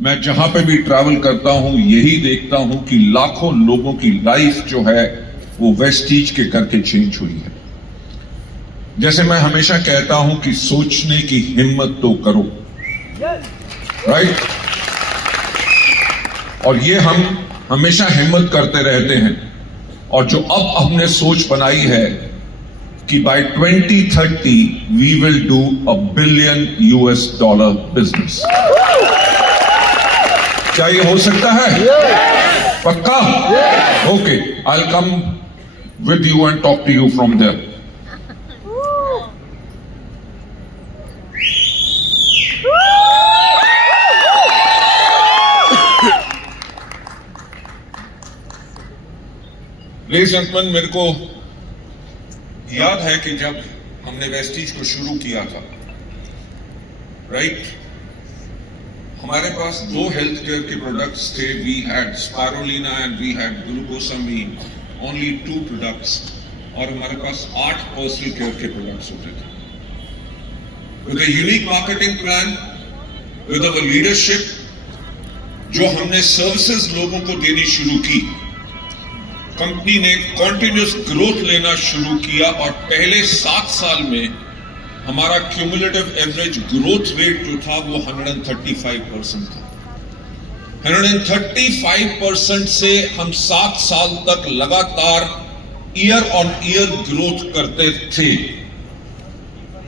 मैं जहां पे भी ट्रैवल करता हूं यही देखता हूं कि लाखों लोगों की लाइफ जो है वो वेस्टीज के करके चेंज हुई है। जैसे मैं हमेशा कहता हूं कि सोचने की हिम्मत तो करो, राइट? और ये हम हमेशा हिम्मत करते रहते हैं। और जो अब हमने सोच बनाई है कि by 2030 we will do $1 billion business. क्या ये हो सकता है? पक्का? Okay, I will come with you and talk to you from there. Ladies and gentleman, मेरे को याद है कि जब हमने वेस्टीज को शुरू किया था, राइट, हमारे पास 2 हेल्थ केयर के प्रोडक्ट्स थे। We had spirulina and we had glucosamine, only 2 products. और हमारे पास 8 पर्सनल केयर के प्रोडक्ट्स होते थे। With a unique marketing plan, with our leadership, जो हमने सर्विसेज लोगों को देनी शुरू की, कंपनी ने कॉन्टिन्यूस ग्रोथ लेना शुरू किया। और पहले 7 साल में हमारा क्यूमुलेटिव एवरेज ग्रोथ रेट जो था वो 135% था। 135% से हम 7 साल तक लगातार ईयर ऑन ईयर ग्रोथ करते थे।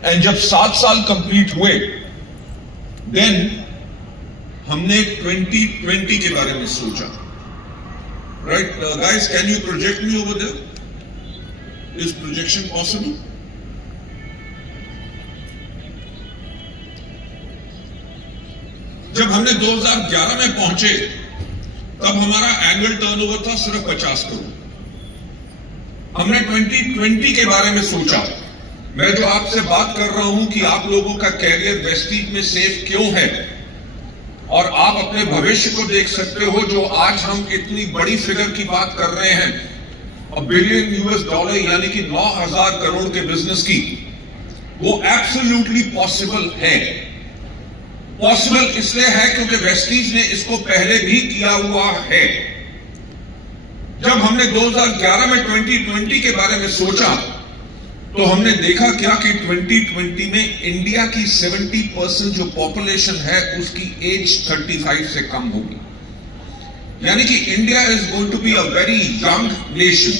एंड जब 7 साल कंप्लीट हुए, देन हमने 2020 के बारे में सोचा। Right, guys, can you project me over there? Is projection possible? जब हमने 2011 में पहुंचे, तब हमारा एनुअल टर्नओवर था सिर्फ 50 करोड़। हमने 2020 के बारे में सोचा। मैं जो आपसे बात कर रहा हूं कि आप लोगों का कैरियर वेस्टीज में सेफ क्यों है, और आप अपने भविष्य को देख सकते हो, जो आज हम इतनी बड़ी फिगर की बात कर रहे हैं, $1 billion यानी कि 9,000 करोड़ के बिजनेस की, वो एब्सोल्युटली पॉसिबल है। पॉसिबल इसलिए है क्योंकि वेस्टीज ने इसको पहले भी किया हुआ है। जब हमने 2011 में 2020 के बारे में सोचा, तो हमने देखा क्या कि 2020 में इंडिया की 70% जो पॉपुलेशन है उसकी एज 35 से कम होगी। यानी कि India is going to be a very young nation.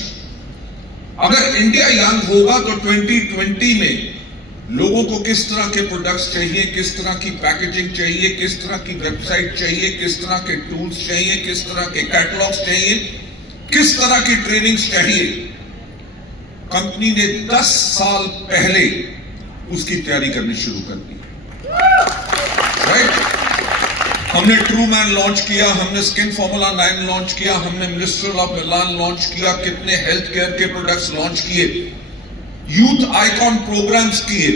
अगर इंडिया यंग होगा तो 2020 में लोगों को किस तरह के प्रोडक्ट्स चाहिए, किस तरह की पैकेजिंग चाहिए, किस तरह की वेबसाइट चाहिए, किस तरह के टूल्स चाहिए, किस तरह के कैटलॉग्स चाहिए, किस तरह की ट्रेनिंग्स चाहिए, कंपनी ने 10 साल पहले उसकी तैयारी करनी शुरू कर दी। राइट? हमने ट्रूमैन लॉन्च किया, हमने स्किन फॉर्मूला 9 लॉन्च किया, हमने मिनिस्ट्रियल ऑफ मिलान लॉन्च किया, कितने हेल्थ केयर के प्रोडक्ट्स लॉन्च किए, यूथ आइकॉन प्रोग्राम्स किए,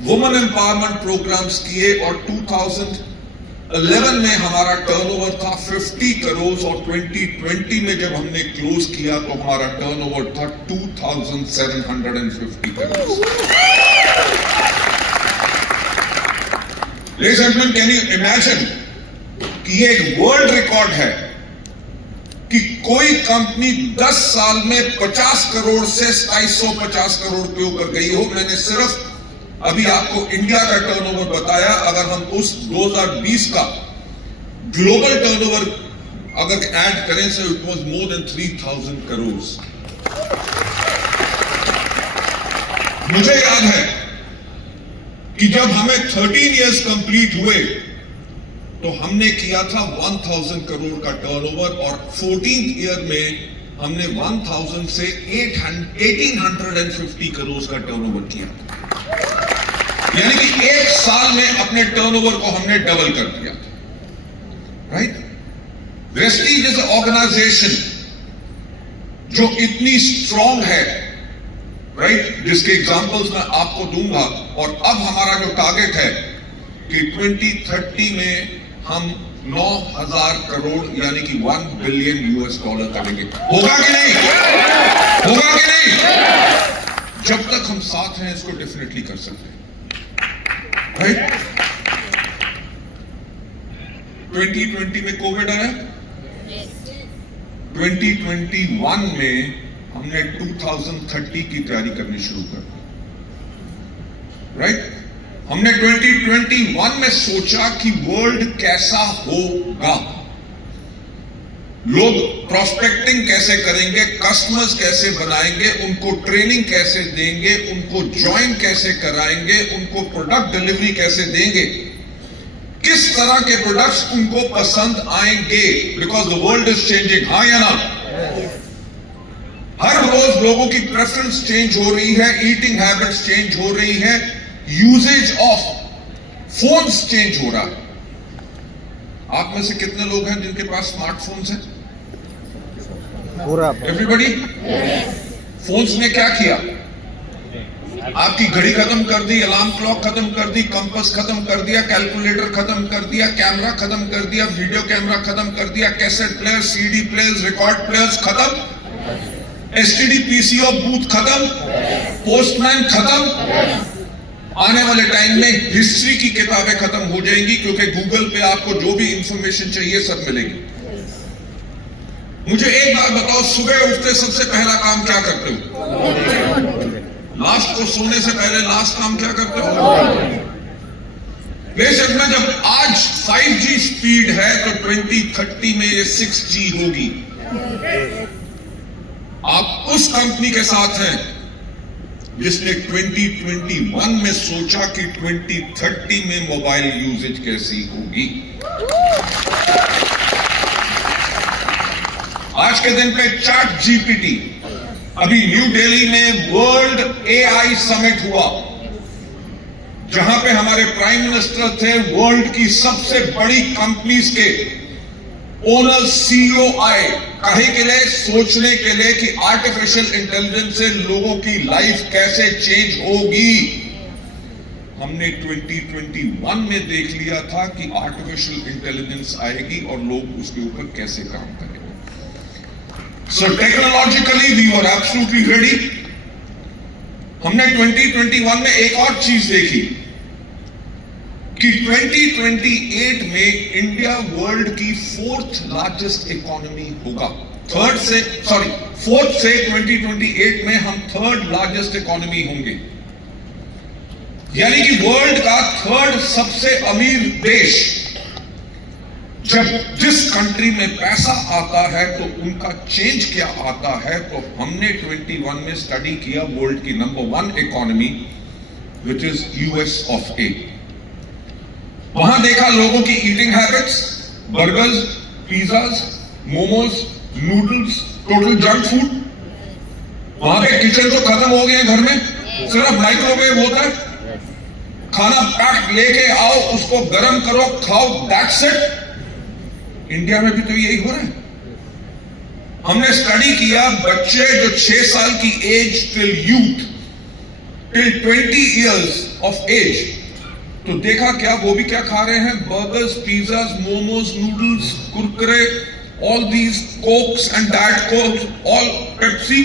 वुमेन एम्पावरमेंट प्रोग्राम्स किए। और 2011 में हमारा टर्नओवर था 50 करोड़ और 2020 में जब हमने क्लोज किया तो हमारा टर्नओवर था 2,750 crore. Ladies and gentlemen, can you imagine कि ये एक वर्ल्ड रिकॉर्ड है कि कोई कंपनी 10 साल में 50 करोड़ से 250 करोड़ के ऊपर गई हो। मैंने सिर्फ अभी आपको इंडिया का टर्नओवर बताया। अगर हम उस 2020 का ग्लोबल टर्नओवर अगर ऐड करें तो it was more than 3,000 crore. मुझे याद है कि जब हमें 13 इयर्स कंप्लीट हुए तो हमने किया था 1,000 करोड़ का टर्नओवर, और 14th ईयर में हमने 1,000 से 1,850 करोड़ का टर्नओवर किया। यानी कि 1 साल में अपने टर्नओवर को हमने डबल कर दिया। राइट? वेस्टीज इज ऑर्गेनाइजेशन जो इतनी स्ट्रांग है, राइट, जिसके एग्जांपल्स मैं आपको दूंगा। और अब हमारा जो टारगेट है कि 2030 में हम 9,000 करोड़ यानी कि $1 बिलियन करेंगे। होगा कि नहीं? होगा कि नहीं? जब तक हम साथ हैं इसको डेफिनेटली कर सकते हैं। राइट? 2020 में कोविड आया, 2021 में हमने 2030 की तैयारी करनी शुरू कर दी, राइट। हमने 2021 में सोचा कि वर्ल्ड कैसा होगा, लोग प्रोस्पेक्टिंग कैसे करेंगे, कस्टमर्स कैसे बनाएंगे, उनको ट्रेनिंग कैसे देंगे, उनको ज्वाइन कैसे कराएंगे, उनको प्रोडक्ट डिलीवरी कैसे देंगे, किस तरह के प्रोडक्ट्स उनको पसंद आएंगे, because the world is changing. हाँ या ना? हर रोज लोगों की प्रेफरेंस चेंज हो रही है, ईटिंग हैबिट्स चेंज हो रही है, यूजेज ऑफ फोन्स चेंज हो रहा है। आप में से कितने लोग हैं जिनके पास स्मार्टफोन्स हैं? एवरीबडी। फोन्स ने क्या किया? आपकी घड़ी खत्म कर दी, अलार्म क्लॉक खत्म कर दी, कंपास खत्म कर दिया, कैलकुलेटर खत्म कर दिया, कैमरा खत्म कर दिया, वीडियो कैमरा खत्म कर दिया, cassette player, CD players, record players खत्म, एसटीडी पीसीओ बूथ खत्म, पोस्टमैन खत्म। आने वाले टाइम में हिस्ट्री की किताबें खत्म हो जाएंगी, क्योंकि गूगल पे आपको जो भी इंफॉर्मेशन चाहिए सब मिलेगी। मुझे एक बात बताओ, सुबह उठते सबसे पहला काम क्या करते हो? लास्ट को सोने से पहले लास्ट काम क्या करते हो? बेशक में जब आज 5G स्पीड है तो 2030 में ये 6G होगी। आप उस कंपनी के साथ हैं जिसने 2021 में सोचा कि 2030 में मोबाइल यूजेज कैसी होगी। आज के दिन पे चैट जीपीटी, अभी न्यू दिल्ली में वर्ल्ड एआई समिट हुआ, जहां पे हमारे प्राइम मिनिस्टर थे, वर्ल्ड की सबसे बड़ी कंपनीज के ओनर सीईओ आए, काहे के लिए? सोचने के लिए कि आर्टिफिशियल इंटेलिजेंस से लोगों की लाइफ कैसे चेंज होगी। हमने 2021 में देख लिया था कि आर्टिफिशियल इंटेलिजेंस आएगी और लोग उसके ऊपर कैसे काम करेंगे। So technologically we were absolutely ready. हमने 2021 में एक और चीज देखी कि 2028 में इंडिया वर्ल्ड की 4th लार्जेस्ट इकोनॉमी होगा। फोर्थ से 2028 में हम 3rd लार्जेस्ट इकोनॉमी होंगे, यानी कि वर्ल्ड का 3rd सबसे अमीर देश। जब जिस कंट्री में पैसा आता है तो उनका चेंज क्या आता है, तो हमने 21 में स्टडी किया वर्ल्ड की number 1 economy which is US of A. वहां देखा लोगों की eating habits, burgers, pizzas, momos, noodles, total junk food. वहां पे किचन तो खत्म हो गए, घर में सिर्फ माइक्रोवेव होता है, खाना पैक लेके आओ, उसको गर्म करो, खाओ, दैट्स इट। इंडिया में भी तो यही हो रहा है। हमने स्टडी किया बच्चे जो 6 साल की age till youth till 20 years of age, तो देखा क्या वो भी क्या खा रहे हैं? Burgers, pizzas, momos, noodles, Kurkure, all these cokes and diet cokes, all Pepsi.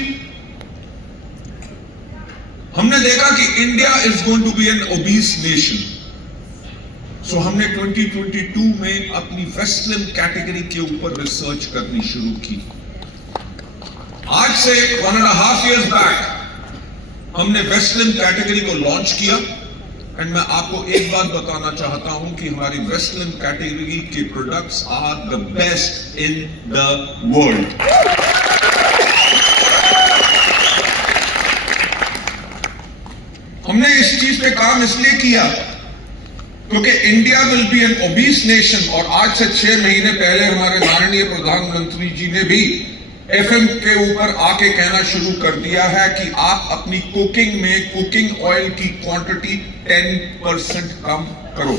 हमने देखा कि India is going to be an obese nation. So हमने 2022 में अपनी वेस्टलिम कैटेगरी के ऊपर रिसर्च करनी शुरू की। आज से 1.5 years बैक हमने वेस्टलिम कैटेगरी को लॉन्च किया, एंड मैं आपको एक बात बताना चाहता हूं कि हमारी वेस्टलिम कैटेगरी के products are the best in the world. हमने इस चीज पे काम इसलिए किया क्योंकि India will be an obese nation, और आज से 6 महीने पहले हमारे माननीय प्रधानमंत्री जी ने भी एफएम के ऊपर आके कहना शुरू कर दिया है कि आप अपनी कुकिंग में कुकिंग ऑयल की क्वांटिटी 10% कम करो।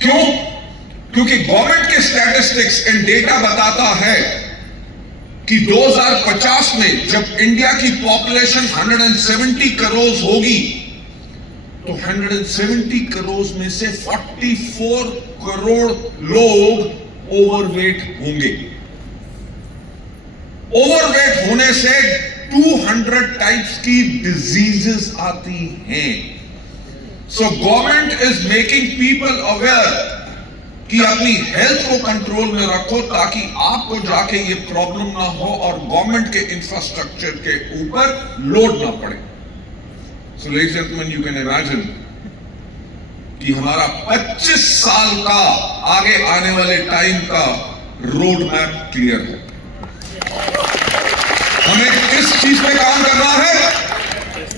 क्यों? क्योंकि गवर्नमेंट के स्टैटिस्टिक्स एंड डेटा बताता है कि 2050 में जब इंडिया की पॉपुलेशन 170 करोड़ होगी, तो 170 करोड़ में से 44 करोड़ लोग ओवरवेट होंगे। ओवरवेट होने से 200 टाइप्स की डिजीजेस आती हैं। So government is making people aware कि अपनी हेल्थ को कंट्रोल में रखो ताकि आपको जाके ये प्रॉब्लम ना हो और गवर्नमेंट के इंफ्रास्ट्रक्चर के ऊपर लोड ना पड़े। सो ladies and gentleman, you can imagine कि हमारा 25 साल का आगे आने वाले टाइम का रोड मैप क्लियर है। हमें किस चीज पे काम करना है?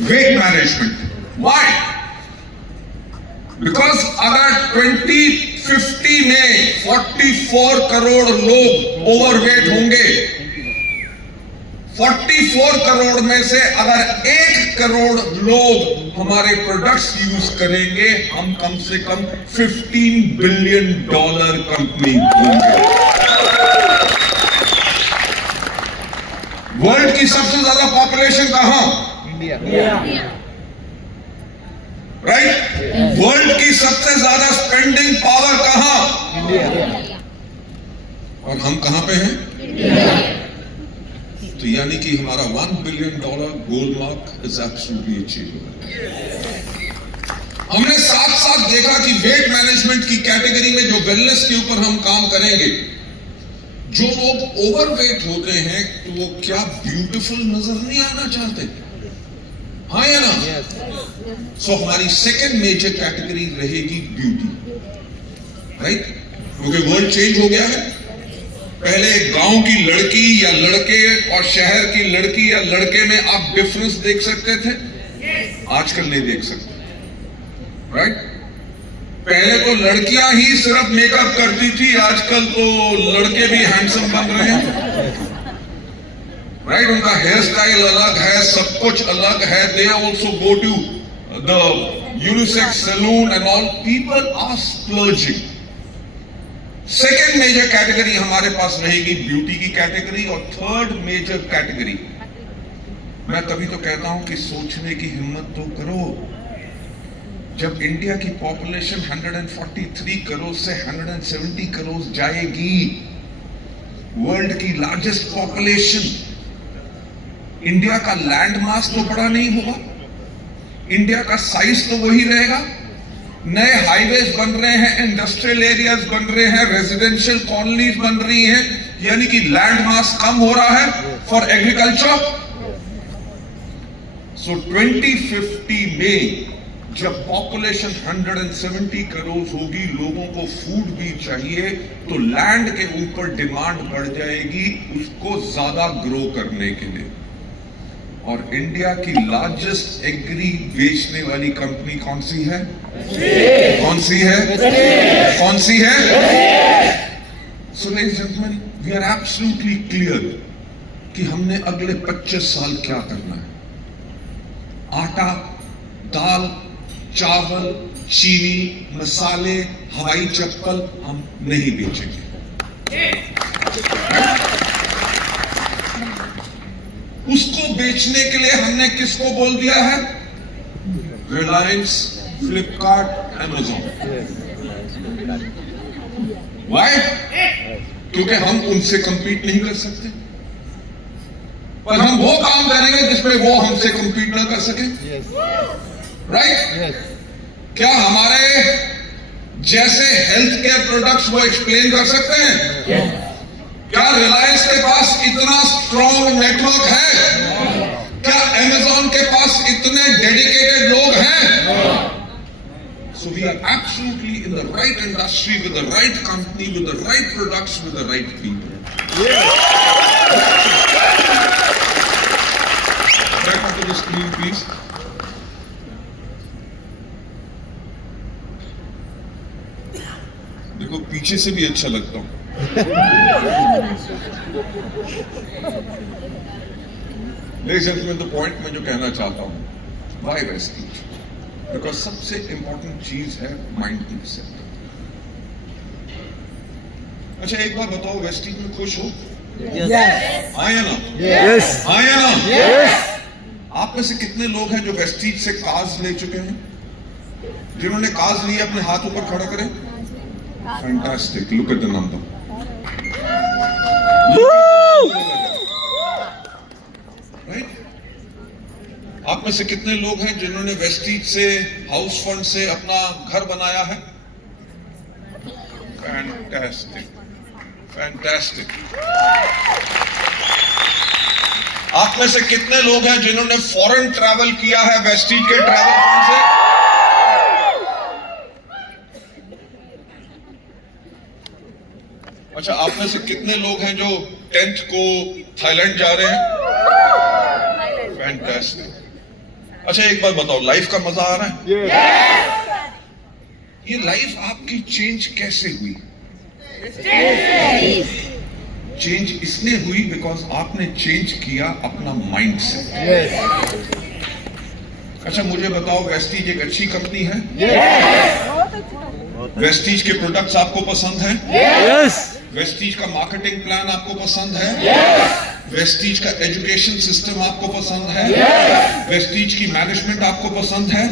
Weight management. व्हाई? बिकॉज अगर 2050 में 44 करोड़ लोग ओवरवेट होंगे, 44 करोड़ में से अगर 1 करोड़ लोग हमारे प्रोडक्ट्स यूज करेंगे, हम कम से कम $15 बिलियन कंपनी होंगे। वर्ल्ड की सबसे ज्यादा पॉपुलेशन कहां? इंडिया। राइट? वर्ल्ड की सबसे ज्यादा स्पेंडिंग पावर कहां? इंडिया। और हम कहां पे हैं? इंडिया। तो यानी कि हमारा $1 billion goal mark is absolutely achievable. हमने साथ साथ देखा कि वेट मैनेजमेंट की कैटेगरी में जो वेलनेस के ऊपर हम काम करेंगे, जो लोग ओवरवेट होते हैं तो वो क्या ब्यूटीफुल नजर नहीं आना चाहते? हाँ या ना? सो हमारी सेकेंड मेजर कैटेगरी रहेगी ब्यूटी। राइट? क्योंकि वर्ल्ड चेंज हो गया है। पहले गांव की लड़की या लड़के और शहर की लड़की या लड़के में आप डिफरेंस देख सकते थे, आजकल नहीं देख सकते। राइट? पहले तो लड़कियां ही सिर्फ मेकअप करती थी, आजकल तो लड़के भी हैंडसम बन रहे हैं। राइट? उनका हेयर स्टाइल अलग है, सब कुछ अलग है। They also go to the unisex salon and all. People are splurging. Second major category हमारे पास रहेगी ब्यूटी की कैटेगरी। और थर्ड मेजर कैटेगरी, मैं तभी तो कहता हूं कि सोचने की हिम्मत तो करो। जब इंडिया की पॉपुलेशन 143 करोड़ से 170 करोड़ जाएगी, वर्ल्ड की लार्जेस्ट पॉपुलेशन, इंडिया का लैंड मास तो बड़ा नहीं होगा, इंडिया का साइज तो वही रहेगा। नए हाईवेज बन रहे हैं, इंडस्ट्रियल एरियाज बन रहे हैं, रेजिडेंशियल कॉलोनीज बन रही हैं, यानी कि लैंड मास कम हो रहा है फॉर एग्रीकल्चर। सो 2050 में जब पॉपुलेशन 170 करोड़ होगी, लोगों को फूड भी चाहिए, तो लैंड के ऊपर डिमांड बढ़ जाएगी उसको ज्यादा ग्रो करने के लिए। और इंडिया की लार्जेस्ट एग्री बेचने वाली कंपनी कौन सी है? कौन सी है? कौन सी है? So ladies and gentleman, we are absolutely clear कि हमने अगले 25 साल क्या करना है। आटा, दाल, चावल, चीनी, मसाले, हवाई चप्पल हम नहीं बेचेंगे। उसको बेचने के लिए हमने किसको बोल दिया है? रिलायंस, फ्लिपकार्ट, अमेज़न। व्हाई? क्योंकि हम उनसे कंपीट नहीं कर सकते, पर हम वो काम करेंगे जिसमें वो हमसे कंपीट ना कर सके। राइट? क्या हमारे जैसे हेल्थ केयर प्रोडक्ट्स वो एक्सप्लेन कर सकते हैं? क्या रिलायंस के पास इतना स्ट्रॉन्ग नेटवर्क है? क्या अमेज़न के पास इतने डेडिकेटेड लोग हैं? So we are absolutely in the right industry, with the right company, with the right products, with the right people. Back onto the screen, please. देखो, पीछे से भी अच्छा लगता हूं। Ladies and gentlemen, the point मैं जो कहना चाहता हूं, why Vestige? बिकॉज सबसे इंपॉर्टेंट चीज है माइंड सेट। अच्छा, एक बार बताओ, वेस्टीज में खुश हो? Yes. हाँ या ना? Yes. हाँ या ना? Yes. आप में से कितने लोग हैं जो वेस्टीज से कार्स ले चुके हैं? जिन्होंने कार्स लिए अपने हाथ ऊपर खड़ा करें। Fantastic, look at the number. Right? आप में से कितने लोग हैं जिन्होंने वेस्टीज से, हाउस फंड से अपना घर बनाया है? Fantastic, fantastic. आप में से कितने लोग हैं जिन्होंने फॉरेन ट्रैवल किया है वेस्टीज के ट्रैवल फंड से? अच्छा, आप में से कितने लोग हैं जो 10th को थाईलैंड जा रहे हैं? फैंटास्टिक। अच्छा, एक बात बताओ, लाइफ का मजा आ रहा है? ये लाइफ आपकी चेंज कैसे हुई? चेंज इसलिए हुई बिकॉज आपने चेंज किया अपना माइंड सेट। अच्छा, मुझे बताओ, वेस्टीज एक अच्छी कंपनी है? वेस्टीज के प्रोडक्ट्स आपको पसंद हैं? यस। वेस्टीज का मार्केटिंग प्लान आपको पसंद है? वेस्टीज का एजुकेशन सिस्टम आपको पसंद है? वेस्टीज की मैनेजमेंट आपको पसंद है?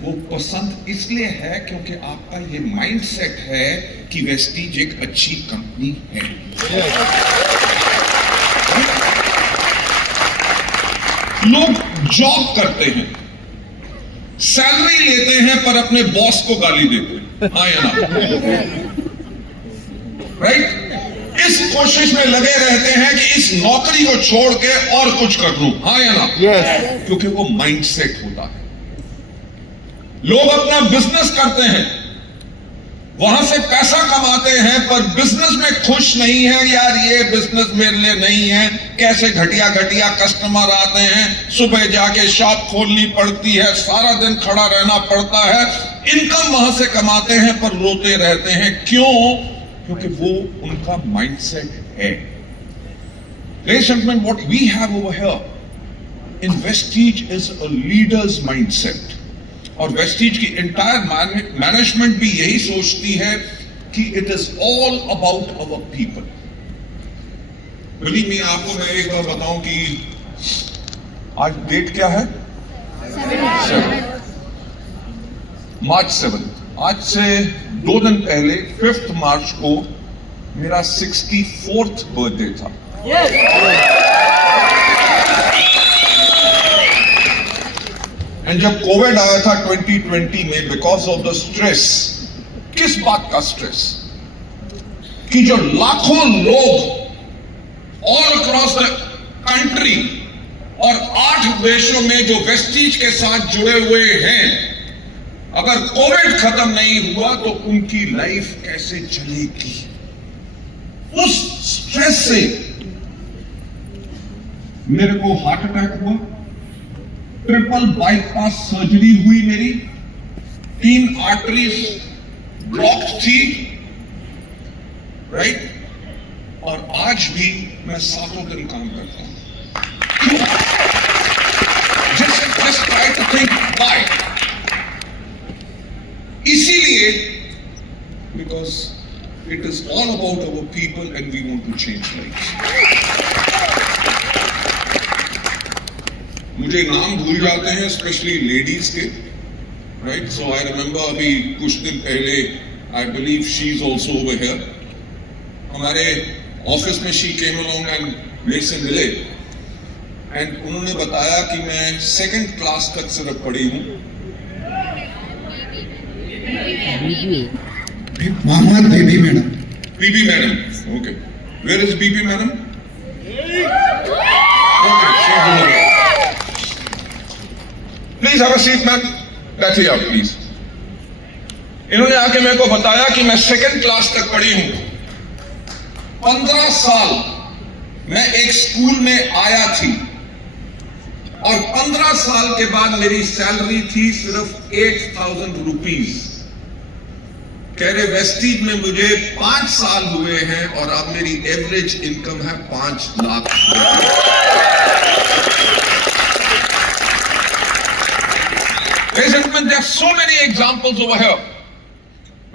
वो पसंद इसलिए है क्योंकि आपका ये माइंडसेट है कि वेस्टीज एक अच्छी कंपनी है। लोग जॉब करते हैं, सैलरी लेते हैं, पर अपने बॉस को गाली देते हैं, हाँ या ना? राइट? इस कोशिश में लगे रहते हैं कि इस नौकरी को छोड़ के और कुछ कर लूं, हाँ या ना? यस। क्योंकि वो माइंडसेट होता है। लोग अपना बिजनेस करते हैं, वहां से पैसा कमाते हैं, पर बिजनेस में खुश नहीं है। यार, ये बिजनेस मेरे लिए नहीं है, कैसे घटिया घटिया कस्टमर आते हैं, सुबह जाके शॉप खोलनी पड़ती है, सारा दिन खड़ा रहना पड़ता है। इनकम वहां से कमाते हैं पर रोते रहते हैं। क्यों? क्योंकि वो उनका माइंडसेट है। Ladies and gentlemen, what we have over here in Vestige is a leader's mindset. और वेस्टीज की इंटायर मैनेजमेंट भी यही सोचती है कि it is all about our people. Believe me, आपको मैं एक बार बताऊं कि आज डेट क्या है? 7 मार्च 7। आज से 2 दिन पहले 5 मार्च को मेरा 64th बर्थडे था। एंड जब कोविड आया था 2020 में, बिकॉज ऑफ द स्ट्रेस, किस बात का स्ट्रेस? कि जो लाखों लोग ऑल अक्रॉस द कंट्री और 8 देशों में जो वेस्टीज के साथ जुड़े हुए हैं, अगर कोविड खत्म नहीं हुआ तो उनकी लाइफ कैसे चलेगी? उस स्ट्रेस से मेरे को हार्ट अटैक हुआ, ट्रिपल बाईपास सर्जरी हुई मेरी, 3 आर्टरीज ब्लॉक्ड थी, राइट? और आज भी मैं 7 दिन काम करता हूं। Just try to think why. इसीलिए, because it is all about our people and we want to change lives. मुझे नाम भूल जाते हैं, स्पेशली लेडीज के, राइट? सो आई रिमेंबर अभी कुछ दिन पहले, I believe she is also over here, हमारे ऑफिस में शी केम अलोंग एंड मेरे से मिले, एंड उन्होंने बताया कि मैं 2nd क्लास तक सिर्फ पढ़ी हूं। Mohammad Bibi madam. Bibi madam, okay. Where is Bibi madam? Please have a seat ma'am, बैठिए आप प्लीज। इन्होंने आके मेरे को बताया कि मैं 2nd क्लास तक पढ़ी हूं। 15 साल मैं एक स्कूल में आया थी और 15 साल के बाद मेरी सैलरी थी सिर्फ 8,000 रुपीज। कह रहे वेस्टीज में मुझे 5 साल हुए हैं और अब मेरी एवरेज इनकम है 5 lakh. Ladies and gentlemen, there are so many examples over here.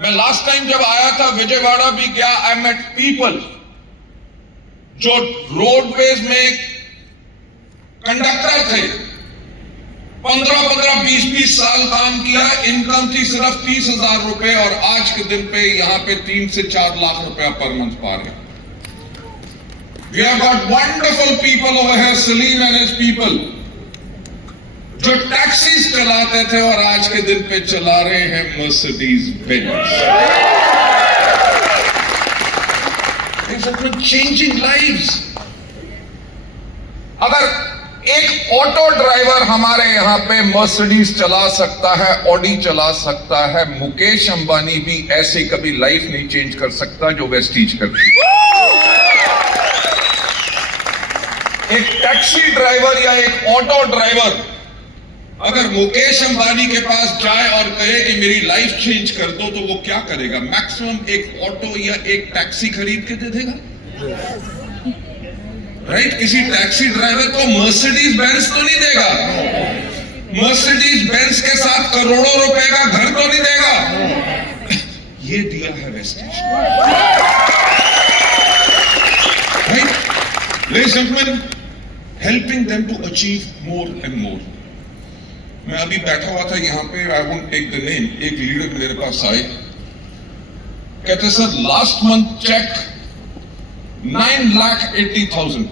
मैं लास्ट टाइम जब आया था विजयवाड़ा भी गया, आई मेट पीपल जो रोडवेज में कंडक्टर थे, 15-15, 20-20 साल काम किया, इनकम थी सिर्फ 30,000 रुपए और आज के दिन पे यहाँ पे 3 से 4 लाख रुपया पर मंथ पा रहे। We have got wonderful people over here, Salim and his people, जो टैक्सीज चलाते थे और आज के दिन पे चला रहे हैं मर्सिडीज बेंज। Changing lives. अगर एक ऑटो ड्राइवर हमारे यहां पे मर्सिडीज चला सकता है, ऑडी चला सकता है, मुकेश अंबानी भी ऐसे कभी लाइफ नहीं चेंज कर सकता जो वेस्टीज करती। एक टैक्सी ड्राइवर या एक ऑटो ड्राइवर अगर मुकेश अंबानी के पास जाए और कहे कि मेरी लाइफ चेंज कर दो, तो वो क्या करेगा? मैक्सिमम एक ऑटो या एक टैक्सी खरीद के दे देगा, राइट? किसी टैक्सी ड्राइवर को मर्सिडीज बेंज तो नहीं देगा, मर्सिडीज बेंज के साथ करोड़ों रुपए का घर तो नहीं देगा। ये दिया है Vestige, right? Ladies and gentleman, helping them to achieve more and more. मैं अभी बैठा हुआ था यहां पे, I won't take the name, एक लीडर मेरे पास आए, कहते सर लास्ट मंथ चेक 9,80,000,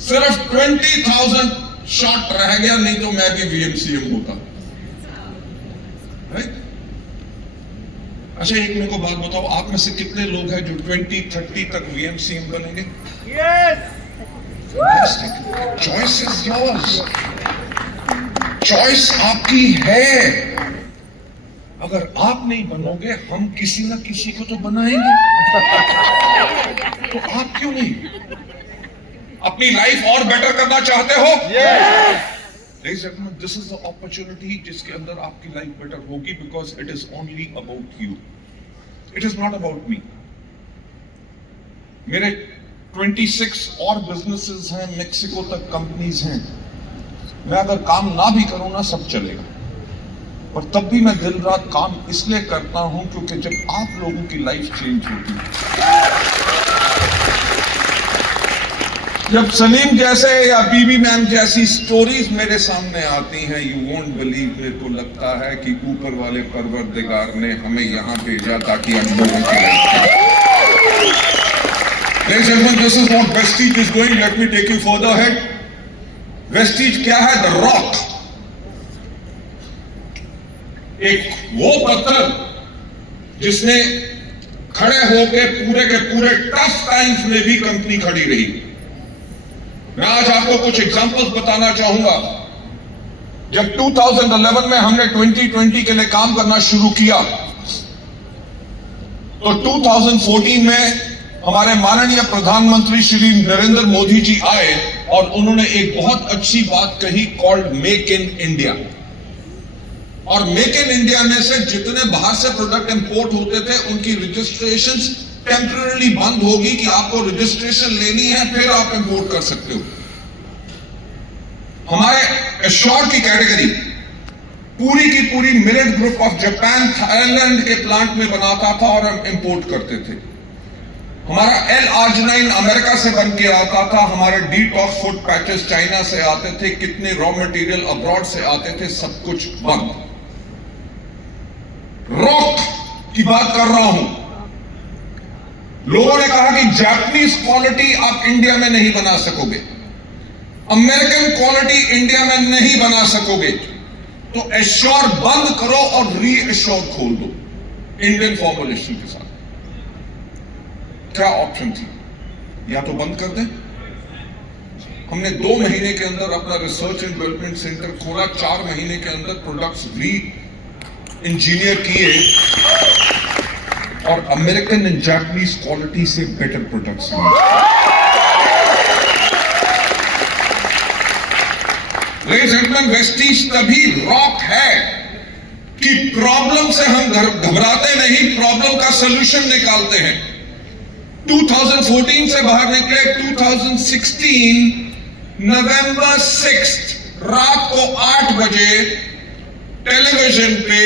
सिर्फ 20,000 शॉर्ट रह गया, नहीं तो मैं भी वीएमसीएम होता, राइट? अच्छा, एक मेरे को बात बताओ, आप में से कितने लोग हैं जो 2030 तक वीएमसीएम बनेंगे? चॉइस इज योर्स, चॉइस आपकी है। अगर आप नहीं बनोगे, हम किसी ना किसी को तो बनाएंगे, तो आप क्यों नहीं? अपनी लाइफ और बेटर करना चाहते हो? दिस इज द अपॉर्चुनिटी जिसके अंदर आपकी लाइफ बेटर होगी, because it is only about you, it is not about me. मेरे 26 और बिजनेसेस हैं, मेक्सिको तक कंपनीज हैं। मैं अगर काम ना भी करूं ना, सब चलेगा, और तब भी मैं दिन रात काम इसलिए करता हूं क्योंकि जब आप लोगों की लाइफ चेंज होती है, जब सलीम जैसे या बीबी मैम जैसी स्टोरीज मेरे सामने आती हैं, यू वोंट बिलीव, मेरे को लगता है कि ऊपर वाले परवरदिगार ने हमें यहां भेजा ताकि हम लोगों की life. Ladies and gentlemen, this is what Vestige is doing. Let me take you further ahead. Vestige क्या है? द रॉक, एक वो पत्थर जिसने खड़े होकर पूरे के पूरे टफ टाइम्स में भी कंपनी खड़ी रही। मैं आज आपको कुछ एग्जांपल्स बताना चाहूंगा। जब 2011 में हमने 2020 के लिए काम करना शुरू किया, तो 2014 में हमारे माननीय प्रधानमंत्री श्री नरेंद्र मोदी जी आए और उन्होंने एक बहुत अच्छी बात कही, कॉल्ड मेक इन इंडिया। और मेक इन इंडिया में से जितने बाहर से प्रोडक्ट इंपोर्ट होते थे, उनकी रजिस्ट्रेशंस टेम्पररी बंद होगी कि आपको रजिस्ट्रेशन लेनी है, फिर आप इंपोर्ट कर सकते हो। हमारे एश्योर की कैटेगरी पूरी की पूरी millet group of Japan, Thailand के प्लांट में बनाता था और हम इंपोर्ट करते थे। हमारा L-arginine अमेरिका से बन के आता था, हमारे डिटॉक्स फूड पैचेस चाइना से आते थे, कितने रॉ मटेरियल अब्रॉड से आते थे, सब कुछ बंद। रॉक की बात कर रहा हूं। लोगों ने कहा कि जापानीज क्वालिटी आप इंडिया में नहीं बना सकोगे, अमेरिकन क्वालिटी इंडिया में नहीं बना सकोगे, तो एश्योर बंद करो और री एश्योर खोल दो इंडियन फॉर्मुलेशन के साथ। क्या ऑप्शन थी? या तो बंद कर दें। हमने 2 महीने के अंदर अपना रिसर्च एंड डेवलपमेंट सेंटर खोला, 4 महीने के अंदर प्रोडक्ट्स री इंजीनियर किए और अमेरिकन एंड जापानीज क्वालिटी से बेटर प्रोडक्ट्स बने। लेडीज एंड जेंटलमैन, वेस्टीज तभी रॉक है कि प्रॉब्लम से हम घबराते नहीं, प्रॉब्लम का सॉल्यूशन निकालते हैं। 2014 से बाहर निकले, 2016 नवंबर 6 रात को 8 बजे टेलीविजन पे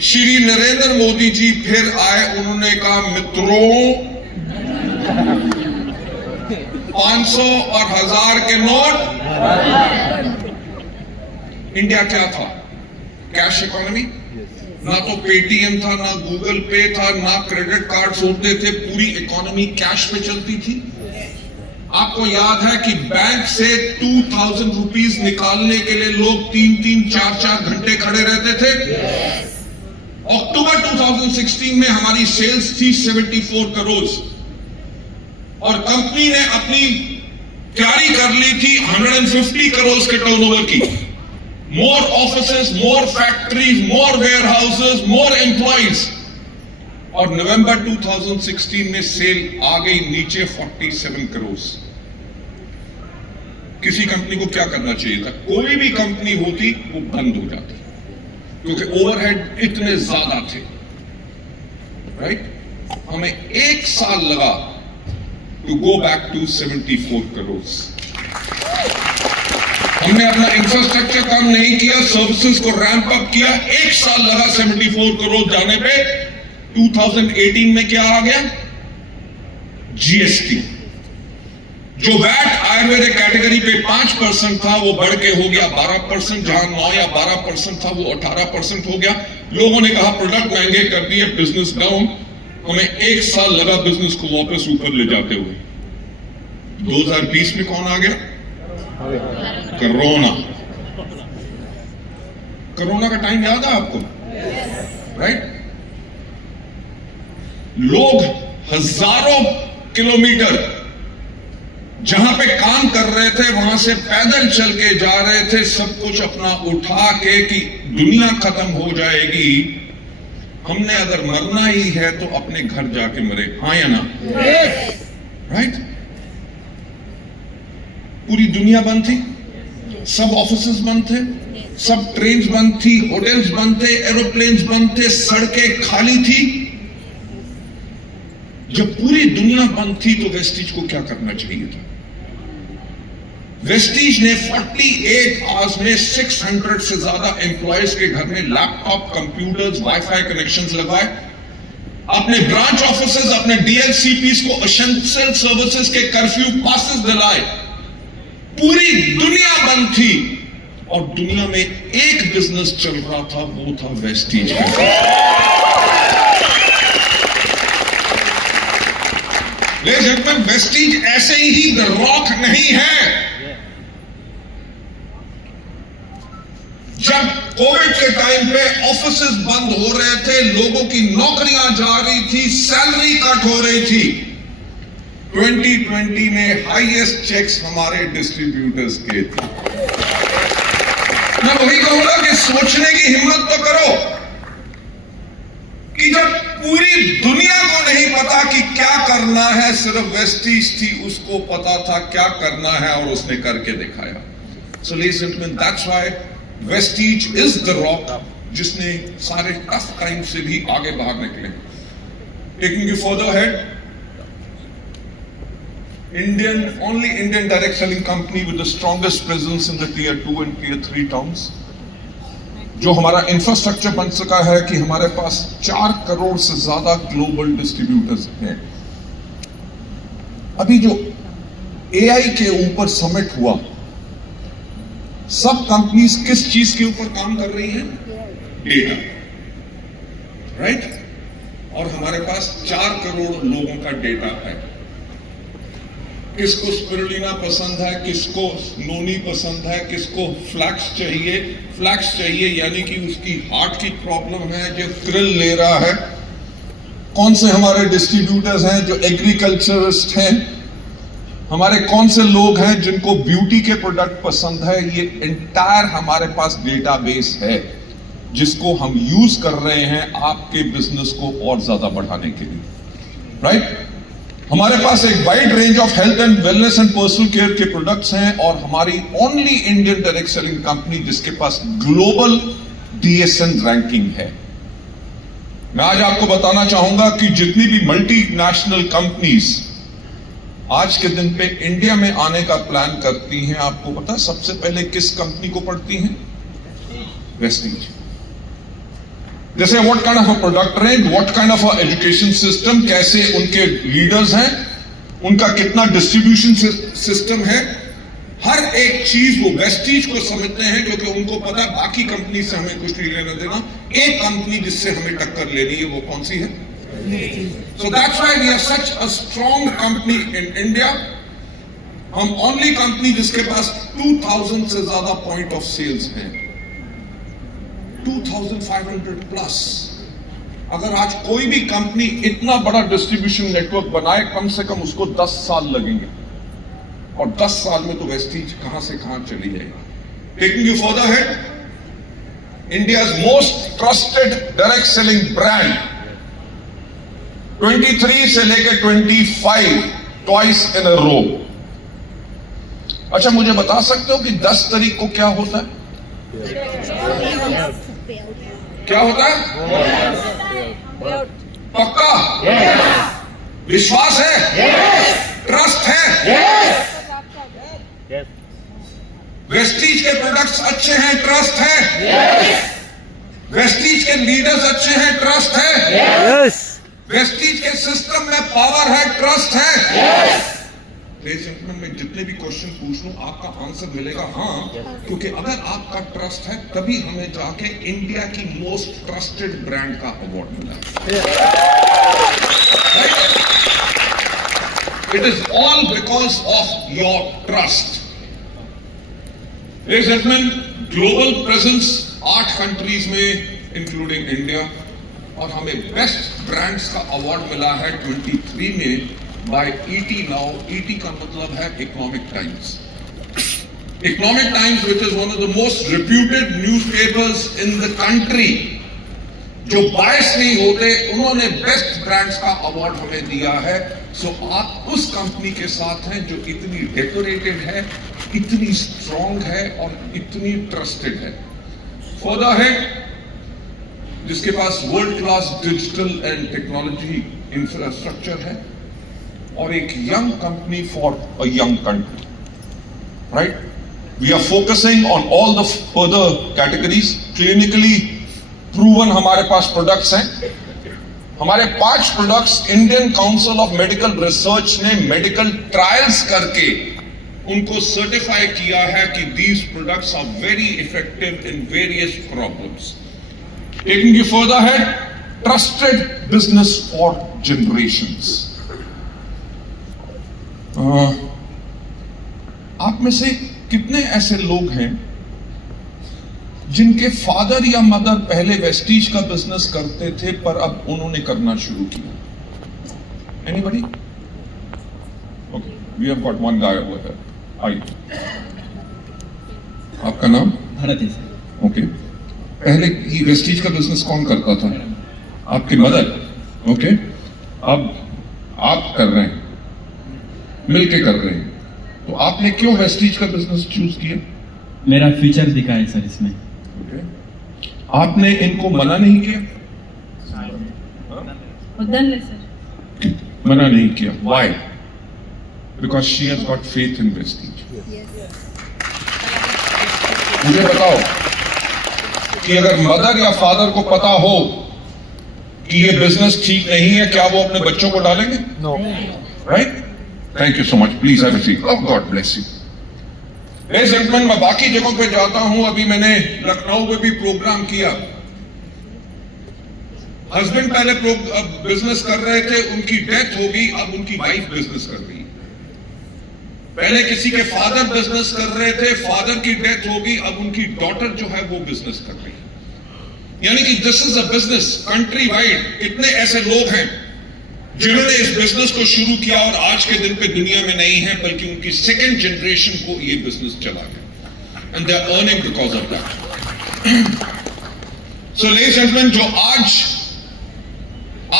श्री नरेंद्र मोदी जी फिर आए। उन्होंने कहा, मित्रों 500 और 1000 के नोट। इंडिया क्या था? Cash economy. ना तो पेटीएम था, ना गूगल पे था, ना क्रेडिट कार्ड्स होते थे, पूरी इकोनॉमी कैश पे चलती थी। आपको याद है कि बैंक से 2000 रुपीस निकालने के लिए लोग 3-3, 4-4 घंटे खड़े रहते थे। अक्टूबर 2016 में हमारी सेल्स थी 74 करोड़। और कंपनी ने अपनी तैयारी कर ली थी 150 करोड़ के टर्नओवर की। More offices, more factories, more warehouses, more employees. और नवंबर 2016 में सेल आ गई नीचे 47 करोड़। किसी कंपनी को क्या करना चाहिए था? कोई भी कंपनी होती वो बंद हो जाती, क्योंकि ओवरहेड इतने ज्यादा थे, राइट? हमें 1 साल लगा to go back to 74 crore. हमने अपना इंफ्रास्ट्रक्चर काम नहीं किया, सर्विसेज को रैंप अप किया, 1 साल लगा 74 करोड़ जाने पे। 2018 में क्या आ गया? जीएसटी। जो वैट आयुर्वेदिक कैटेगरी पे 5% था वो बढ़ के हो गया 12%, जहां 9 या 12% था वो 18% हो गया। लोगों ने कहा प्रोडक्ट महंगे कर दिए, बिजनेस डाउन। हमें 1 साल लगा बिजनेस को वापस ऊपर ले जाते हुए। 2020 में कौन आ गया? कोरोना। कोरोना का टाइम याद है आपको? राइट? लोग हजारों किलोमीटर जहां पे काम कर रहे थे वहां से पैदल चल के जा रहे थे, सब कुछ अपना उठा के कि दुनिया खत्म हो जाएगी, हमने अगर मरना ही है तो अपने घर जाके मरे। हाँ या ना? राइट? पूरी दुनिया बंद थी, सब ऑफिसेज बंद थे, सब ट्रेन्स बंद थी, होटल्स बंद थे, एरोप्लेन्स बंद थे, सड़कें खाली थी। जब पूरी दुनिया बंद थी तो वेस्टीज को क्या करना चाहिए था? वेस्टीज ने 48 आवर्स में 600 से ज्यादा एम्प्लॉयज के घर में लैपटॉप, कंप्यूटर्स, वाईफाई कनेक्शंस लगाए। अपने ब्रांच ऑफिसेज, अपने डीएलसीपीस को एसेंशियल सर्विसेज के कर्फ्यू पासेस दिलाए। पूरी दुनिया बंद थी और दुनिया में एक बिजनेस चल रहा था, वो था वेस्टीज का। लेकिन वेस्टीज ऐसे ही द रॉक नहीं है। जब कोविड के टाइम पे ऑफिसेज बंद हो रहे थे, लोगों की नौकरियां जा रही थी, सैलरी कट हो रही थी, 2020 में हाईएस्ट चेक्स हमारे डिस्ट्रीब्यूटर्स के थे। मैं वही कहूंगा कि सोचने की हिम्मत तो करो कि जब पूरी दुनिया को नहीं पता कि क्या करना है, सिर्फ वेस्टीज थी उसको पता था क्या करना है और उसने करके दिखाया। सो ladies and gentleman, that's why Vestige is the rock, जिसने सारे टफ टाइम से भी आगे बाहर निकले। Taking you further head, only Indian direct selling company with the strongest presence in the tier 2 and tier 3 towns. जो हमारा इंफ्रास्ट्रक्चर बन सका है कि हमारे पास 4 करोड़ से ज्यादा ग्लोबल डिस्ट्रीब्यूटर्स हैं। अभी जो एआई के ऊपर समिट हुआ, सब कंपनीज किस चीज के ऊपर काम कर रही हैं? Data, right? और हमारे पास 4 करोड़ लोगों का डेटा है। किसको स्पिरुलिना पसंद है, किसको नोनी पसंद है, किसको फ्लैक्स चाहिए। फ्लैक्स चाहिए यानी कि उसकी हार्ट की प्रॉब्लम है, जो क्रिल ले रहा है। कौन से हमारे डिस्ट्रीब्यूटर्स हैं जो एग्रीकल्चरिस्ट हैं? हमारे कौन से लोग हैं जिनको ब्यूटी के प्रोडक्ट पसंद है? ये एंटायर हमारे पास डेटाबेस है जिसको हम यूज कर रहे हैं आपके बिजनेस को और ज्यादा बढ़ाने के लिए, राइट? हमारे पास एक wide range of health and wellness and personal care के प्रोडक्ट्स हैं और हमारी only Indian direct selling company जिसके पास ग्लोबल डीएसएन रैंकिंग है। मैं आज आपको बताना चाहूंगा कि जितनी भी मल्टीनेशनल कंपनीज आज के दिन पे इंडिया में आने का प्लान करती हैं, आपको पता है सबसे पहले किस कंपनी को पढ़ती हैं? वेस्टीज। जैसे what kind of a product range, what kind of a education system, कैसे उनके लीडर्स हैं, उनका कितना डिस्ट्रीब्यूशन सिस्टम है, हर एक चीज वो वेस्टीज को समझते हैं क्योंकि उनको पता है बाकी कंपनी से हमें कुछ नहीं लेना देना। एक कंपनी जिससे हमें टक्कर लेनी है वो कौन सी है? So that's why we are such a strong company in India. हम ओनली कंपनी जिसके पास 2000 से ज्यादा पॉइंट ऑफ सेल्स हैं, 2500 प्लस। अगर आज कोई भी कंपनी इतना बड़ा डिस्ट्रीब्यूशन नेटवर्क बनाए, कम से कम उसको 10 साल लगेंगे, और 10 साल में तो वेस्टीज कहां से कहां चली जाएगी. Taking you further head, India's most trusted direct selling brand 23 से लेकर 25 twice in a row. अच्छा, मुझे बता सकते हो कि 10 तारीख को क्या होता है? क्या होता है? पक्का? विश्वास है? ट्रस्ट है? वेस्टीज के प्रोडक्ट्स अच्छे हैं, ट्रस्ट है? वेस्टीज के लीडर्स अच्छे हैं, ट्रस्ट है? यस वेस्टीज के सिस्टम में पावर है, ट्रस्ट है? मैं जितने भी क्वेश्चन पूछ लूं आपका आंसर मिलेगा हाँ, क्योंकि अगर आपका ट्रस्ट है तभी हमें जाके इंडिया की मोस्ट ट्रस्टेड ब्रांड का अवार्ड मिला. It is all because of your trust. Ladies and gentlemen, global presence 8 countries में इंक्लूडिंग इंडिया, और हमें बेस्ट ब्रांड्स का अवार्ड मिला है 23 में बाय ET नाउ. ET का मतलब है economic times. Economic times which is one of the most reputed newspapers in the country, जो बायस नहीं होते, उन्होंने बेस्ट ब्रांड्स का अवार्ड हमें दिया है. सो आप उस कंपनी के साथ हैं जो इतनी डेकोरेटेड है, इतनी स्ट्रांग है और इतनी ट्रस्टेड है. फर्दर है, जिसके पास world class digital and technology infrastructure है, और एक young company for a young country. Right, we are focusing on all the further categories. Clinically proven हमारे पास प्रोडक्ट्स हैं. हमारे 5 products Indian Council of Medical Research ने मेडिकल ट्रायल्स करके उनको सर्टिफाई किया है कि these products are very effective in various problems. Taking you further head, trusted business for generations. आप में से कितने ऐसे लोग हैं जिनके फादर या मदर पहले वेस्टीज का बिजनेस करते थे पर अब उन्होंने करना शुरू किया? Anybody? Okay, we have got one guy over here. आइए, आपका नाम? भारत है सर. ओके, पहले ये वेस्टीज का बिजनेस कौन करता था? आपकी मदर. ओके, अब आप कर रहे हैं, मिलके कर रहे हैं. तो आपने क्यों वेस्टीज का बिजनेस चूज किया? मेरा फ्यूचर दिखा है सर इसमें. ओके, आपने इनको मना नहीं किया? सर मना नहीं किया. Why? Because she has got faith in Vestige. मुझे बताओ कि अगर मदर या फादर को पता हो कि ये बिजनेस ठीक नहीं है, क्या वो अपने बच्चों को डालेंगे? No. Right? Thank you so much. Please have a seat. God bless you. Ladies and gentlemen, मैं बाकी जगहों पे जाता हूं. अभी मैंने लखनऊ में भी प्रोग्राम किया. हस्बैंड पहले बिजनेस कर रहे थे, उनकी डेथ हो गई, अब उनकी वाइफ बिजनेस कर रही है. पहले किसी के फादर बिजनेस कर रहे थे, फादर की डेथ हो गई, अब उनकी डॉटर जो है वो बिजनेस कर रही है. यानी कि this is a business country wide. कितने ऐसे लोग हैं जिन्होंने इस बिजनेस को शुरू किया और आज के दिन पे दुनिया में नहीं है, बल्कि उनकी सेकंड जनरेशन को ये बिजनेस चला गया, and they are earning because of that. So ladies and gentleman, जो आज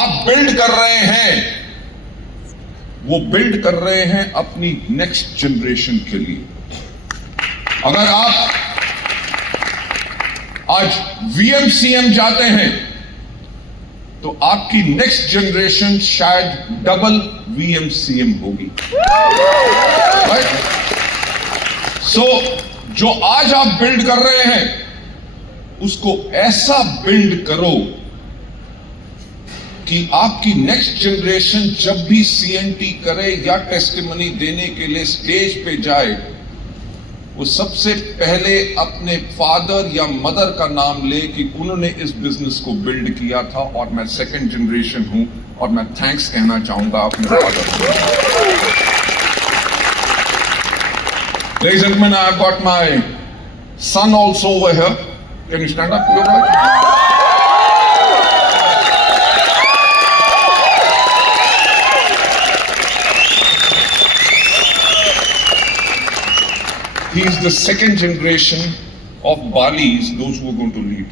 आप बिल्ड कर रहे हैं, वो बिल्ड कर रहे हैं अपनी नेक्स्ट जनरेशन के लिए. अगर आप आज VMCM जाते हैं तो आपकी नेक्स्ट जनरेशन शायद डबल VMCM होगी. राइट? सो जो आज आप बिल्ड कर रहे हैं उसको ऐसा बिल्ड करो कि आपकी नेक्स्ट जनरेशन जब भी CNT करे या टेस्टिमनी देने के लिए स्टेज पे जाए, वो सबसे पहले अपने फादर या मदर का नाम ले कि उन्होंने इस बिजनेस को बिल्ड किया था और मैं सेकंड जनरेशन हूं और मैं थैंक्स कहना चाहूंगा अपने फादर को. Ladies and gentlemen, I've got my son also over here. Can you stand up? he is the second generation of Balis, those who are going to lead.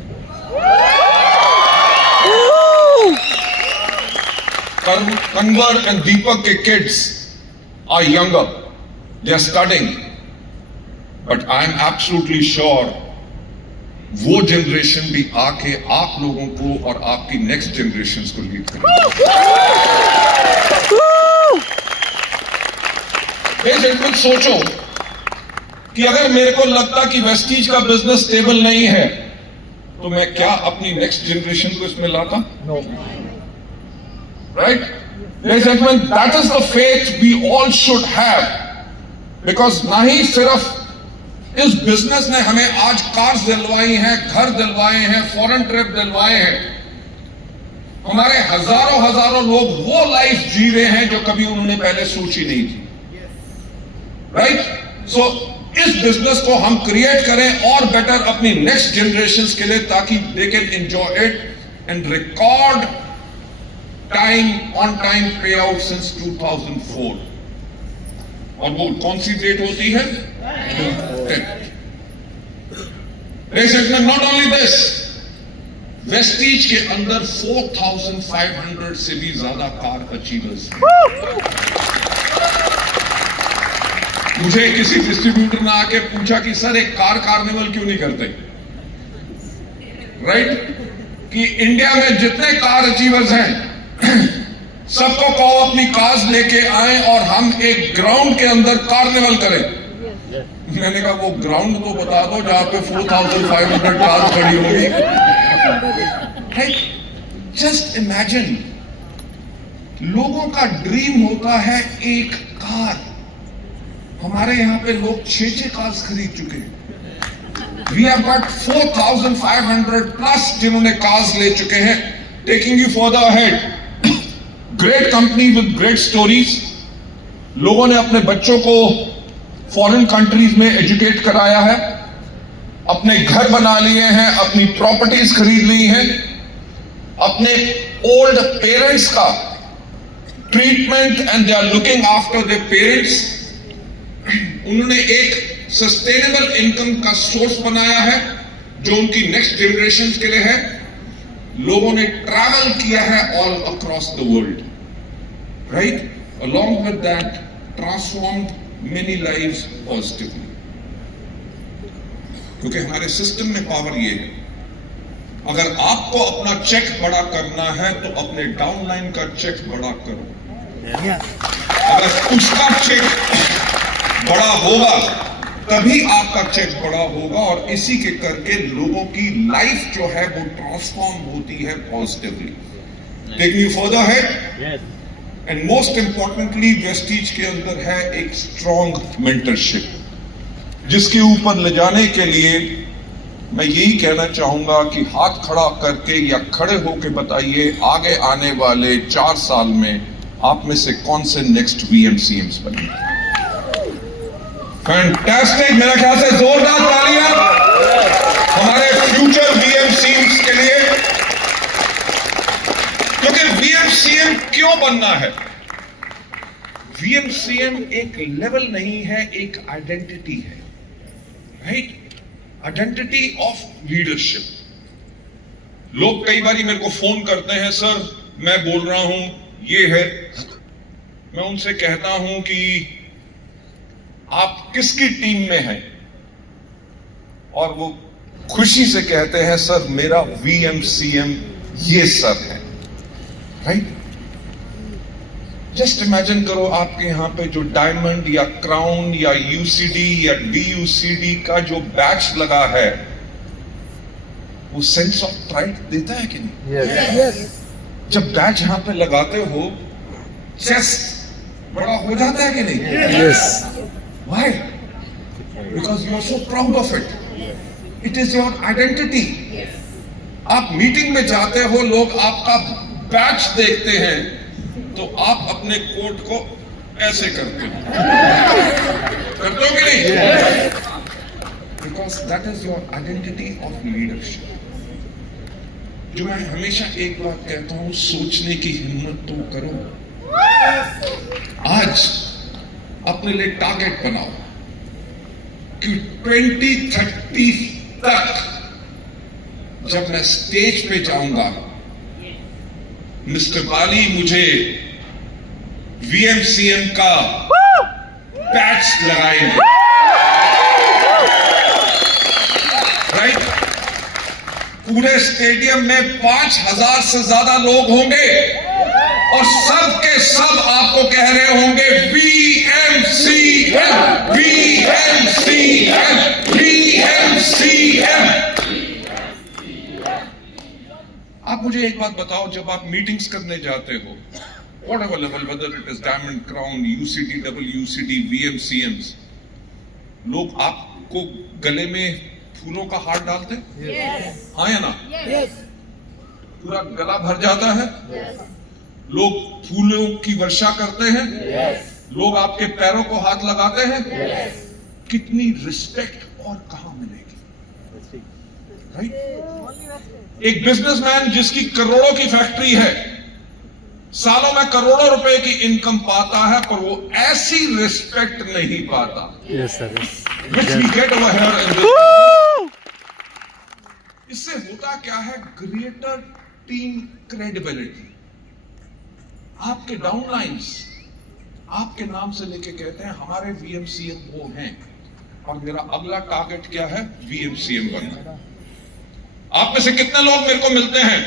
Kanwar and Deepak ke kids are younger. They are studying. But I am absolutely sure वो generation भी आके आप लोगों को और आपकी next generation को lead करेगी। जेंटलमैन, सोचो कि अगर मेरे को लगता कि वेस्टीज का बिजनेस स्टेबल नहीं है तो मैं क्या अपनी नेक्स्ट जनरेशन को इसमें लाता? Right? Gentleman, that is the faith we all should have, because ना ही सिर्फ इस बिजनेस ने हमें आज कार्स दिलवाई हैं, घर दिलवाए हैं, फॉरेन ट्रिप दिलवाए हैं, हमारे हजारों लोग वो लाइफ जी रहे हैं जो कभी उन्होंने पहले सोची नहीं थी। राइट? सो इस बिजनेस को हम क्रिएट करें और बेटर अपनी नेक्स्ट जनरेशन के लिए, ताकि they can enjoy it and record time on time पे आउट सिंस 2004। और वो कौन सी डेट होती है? नॉट ओनली दिस, वेस्टीज के अंदर 4,500 से भी ज्यादा कार अचीवर्स। मुझे किसी डिस्ट्रीब्यूटर ने आके पूछा कि सर एक कार कार्निवल क्यों नहीं करते? राइट? कि इंडिया में जितने कार अचीवर्स हैं सबको कहो अपनी कार्स लेके आए और हम एक ग्राउंड के अंदर कार्निवल करें। मैंने कहा वो ग्राउंड तो बता दो जहां पे 4,500 कार्स खड़ी होंगी। जस्ट इमेजिन, लोगों का ड्रीम होता है एक कार। हमारे यहां पे लोग 6 कार्स खरीद चुके हैं। वी हैव गॉट 4,500 प्लस जिन्होंने कार्स ले चुके हैं। Taking you further ahead, great company with great stories. लोगों ने अपने बच्चों को फॉरेन कंट्रीज में एजुकेट कराया है, अपने घर बना लिए हैं, अपनी प्रॉपर्टीज खरीद ली हैं, अपने ओल्ड पेरेंट्स का treatment and they are looking after their parents. उन्होंने एक सस्टेनेबल इनकम का सोर्स बनाया है जो उनकी नेक्स्ट जनरेशन के लिए है। लोगों ने ट्रैवल किया है all across the world, right? Along with that transformed many lives positively. क्योंकि हमारे सिस्टम में पावर ये है, अगर आपको अपना चेक बड़ा करना है तो अपने डाउनलाइन का चेक बड़ा करो। अगर उसका चेक बड़ा होगा तभी आपका चेक बड़ा होगा, और इसी के करके लोगों की लाइफ जो है वो ट्रांसफॉर्म होती है positively. Take me further ahead, and most importantly Vestige के अंदर है एक स्ट्रॉन्ग मेंटरशिप, जिसके ऊपर ले जाने के लिए मैं यही कहना चाहूंगा कि हाथ खड़ा करके या खड़े होकर बताइए आगे आने वाले 4 साल में आप में से कौन से नेक्स्ट VMCMs बनेंगे। फैंटास्टिक, मेरा ख्याल से जोरदार तालियां हमारे फ्यूचर VMCMs के लिए। क्योंकि VMCM क्यों बनना है? VMCM एक लेवल नहीं है, एक आइडेंटिटी है, राइट? Identity of leadership. लोग कई बार मेरे को फोन करते हैं, सर मैं बोल रहा हूं ये है। मैं उनसे कहता हूं कि आप किसकी टीम में हैं? और वो खुशी से कहते हैं सर मेरा VMCM ये सर है, राइट? जस्ट इमेजिन करो आपके यहां पे जो डायमंड या क्राउन या UCD या DUCD का जो बैच लगा है, वो सेंस ऑफ प्राइड देता है कि नहीं? Yes. जब बैच यहां पे लगाते हो चेस्ट बड़ा हो जाता है कि नहीं? Yes. Why? Because you are so proud of it. It is your identity. आप मीटिंग में जाते हो, लोग आपका बैच देखते हैं तो आप अपने कोट को ऐसे करते हो, करते हो कि नहीं? Because that is your identity of leadership. जो मैं हमेशा एक बात कहता हूं, सोचने की हिम्मत तो करो। आज अपने लिए टारगेट बनाओ कि 2030 तक जब मैं स्टेज पे जाऊंगा, मिस्टर बाली मुझे VMCM का पैच लगाएंगे, राइट? पूरे स्टेडियम में 5000 से ज्यादा लोग होंगे और सब के सब आपको कह रहे होंगे VMCM, VMCM, VMCM। आप मुझे एक बात बताओ, जब आप मीटिंग्स करने जाते हो, whatever level, whether it is Diamond Crown, UCD, WCD, VMCMs, लोग आपको गले में फूलों का हार डालते हैं? yes. हाँ या ना? yes. पूरा गला भर जाता है? yes. लोग फूलों की वर्षा करते हैं? yes. लोग आपके पैरों को हाथ लगाते हैं? yes. कितनी रिस्पेक्ट और कहां मिलेगी, राइट? एक बिजनेसमैन जिसकी करोड़ों की फैक्ट्री है, सालों में करोड़ों रुपए की इनकम पाता है, पर वो ऐसी रिस्पेक्ट नहीं पाता। Yes, sir. Which we get over here in this. इससे होता क्या है? Greater team credibility. आपके डाउनलाइंस आपके नाम से लेके कहते हैं हमारे VMCM वो हैं, और मेरा अगला टारगेट क्या है? VMCM बनना। आप में से कितने लोग मेरे को मिलते हैं,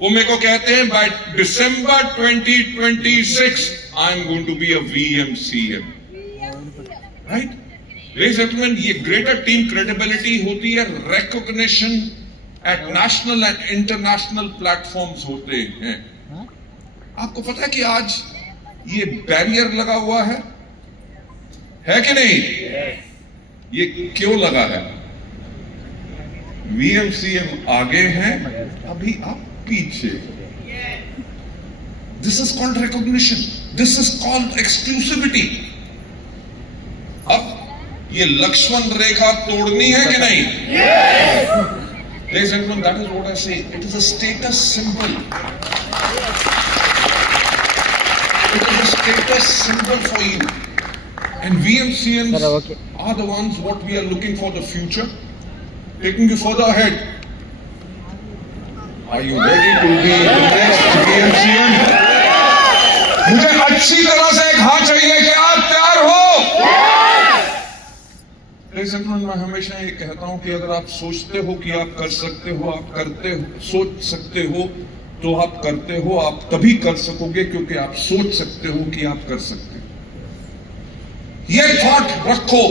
वो मेरे को कहते हैं by December 2026 I am going to be a VMCM, right? Ladies and gentleman, ये ग्रेटर टीम क्रेडिबिलिटी होती है, recognition at national and international platforms होते हैं। आपको पता है कि आज ये बैरियर लगा हुआ है कि नहीं? ये क्यों लगा है? VMCM आगे हैं, अभी आप पीछे। This is called recognition, this is called exclusivity. अब ये लक्ष्मण रेखा तोड़नी है कि नहीं? Ladies and gentlemen, that is what I say. It is a status symbol. It is a status symbol for you. And VMCMs are the ones what we are looking for the future, taking you further ahead. Are you ready to be the next VMCM? मुझे अच्छी तरह से एक हाथ चाहिए कि आप तैयार हो। Ladies and gentlemen, मैं हमेशा ये कहता हूं कि अगर आप सोचते हो कि आप कर सकते हो, आप करते हो, सोच सकते हो, तो आप करते हो। आप तभी कर सकोगे क्योंकि आप सोच सकते हो कि आप कर सकते हो। ये थॉट रखो,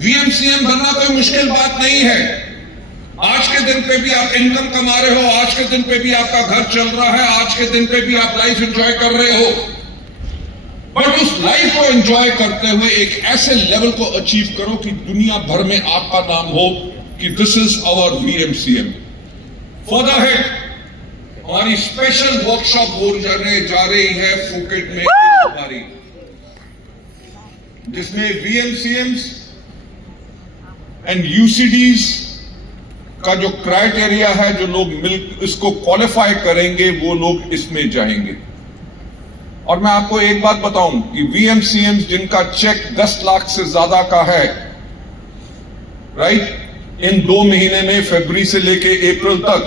VMCM बनना कोई मुश्किल बात नहीं है। आज के दिन पे भी आप इनकम कमा रहे हो, आज के दिन पे भी आपका घर चल रहा है, आज के दिन पे भी आप लाइफ एंजॉय कर रहे हो, बट उस लाइफ को एंजॉय करते हुए एक ऐसे लेवल को अचीव करो कि दुनिया भर में आपका नाम हो कि this is our VMCM। Further है, हमारी स्पेशल वर्कशॉप हो जाने जा रही है फुकेट में इस बारी, जिसमें VMCMs एंड UCDs का जो क्राइटेरिया है, जो लोग इसको क्वालिफाई करेंगे वो लोग इसमें जाएंगे। और मैं आपको एक बात बताऊं कि VMCMs जिनका चेक 10 लाख से ज्यादा का है, राइट, इन 2 महीने में फरवरी से लेके अप्रैल तक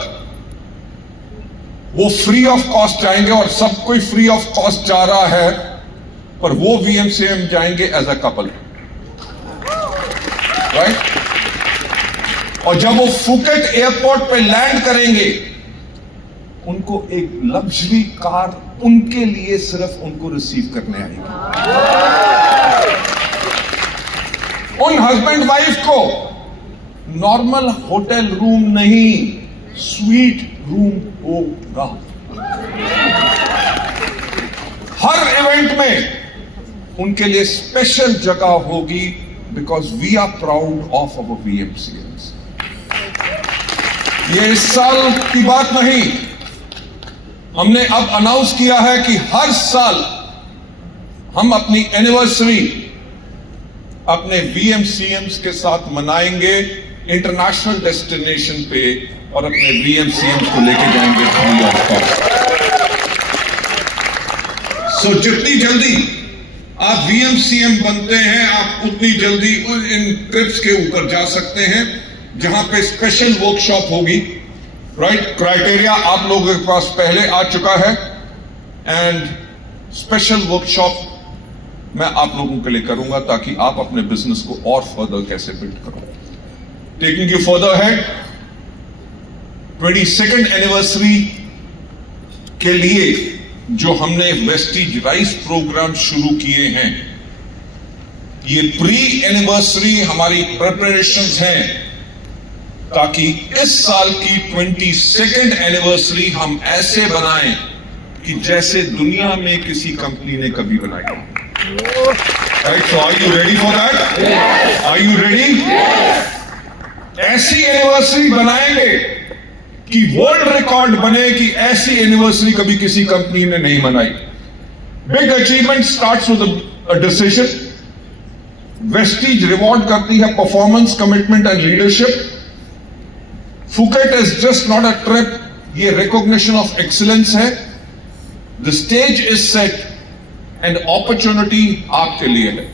वो फ्री ऑफ कॉस्ट जाएंगे, और सब कोई फ्री ऑफ कॉस्ट जा रहा है, पर वो VMCM जाएंगे एज अ कपल, राइट? और जब वो फुकेट एयरपोर्ट पे लैंड करेंगे, उनको एक लग्जरी कार उनके लिए सिर्फ उनको रिसीव करने आएगी। उन हस्बैंड वाइफ को नॉर्मल होटल रूम नहीं, स्वीट रूम होगा। हर इवेंट में उनके लिए स्पेशल जगह होगी, because we are proud of our VMCMs। ये इस साल की बात नहीं, हमने अब अनाउंस किया है कि हर साल हम अपनी एनिवर्सरी अपने VMCMs के साथ मनाएंगे इंटरनेशनल डेस्टिनेशन पे, और अपने VMCMs को लेके जाएंगे फ्री ऑफ कॉस्ट। सो जितनी जल्दी आप वीएमसीएम बनते हैं, आप उतनी जल्दी इन ट्रिप्स के ऊपर जा सकते हैं जहां पे स्पेशल वर्कशॉप होगी, राइट? क्राइटेरिया आप लोगों के पास पहले आ चुका है एंड स्पेशल वर्कशॉप मैं आप लोगों के लिए करूंगा ताकि आप अपने बिजनेस को और फर्दर कैसे बिल्ड करो। Taking you further head, 22nd anniversary के लिए जो हमने वेस्टीज राइस प्रोग्राम शुरू किए हैं, ये प्री एनिवर्सरी हमारी प्रिपरेशंस हैं ताकि इस साल की 22nd एनिवर्सरी हम ऐसे बनाएं कि जैसे दुनिया में किसी कंपनी ने कभी बनाई। Right, so are you ready for that? Are you ready? ऐसी एनिवर्सरी बनाएंगे कि वर्ल्ड रिकॉर्ड बने कि ऐसी एनिवर्सरी कभी किसी कंपनी ने नहीं मनाई। Big achievement starts with a decision. Vestige reward करती है performance, commitment and leadership. Phuket is just not a trip, ये रिकॉग्निशन ऑफ एक्सीलेंस है। The stage is set and opportunity आपके लिए है।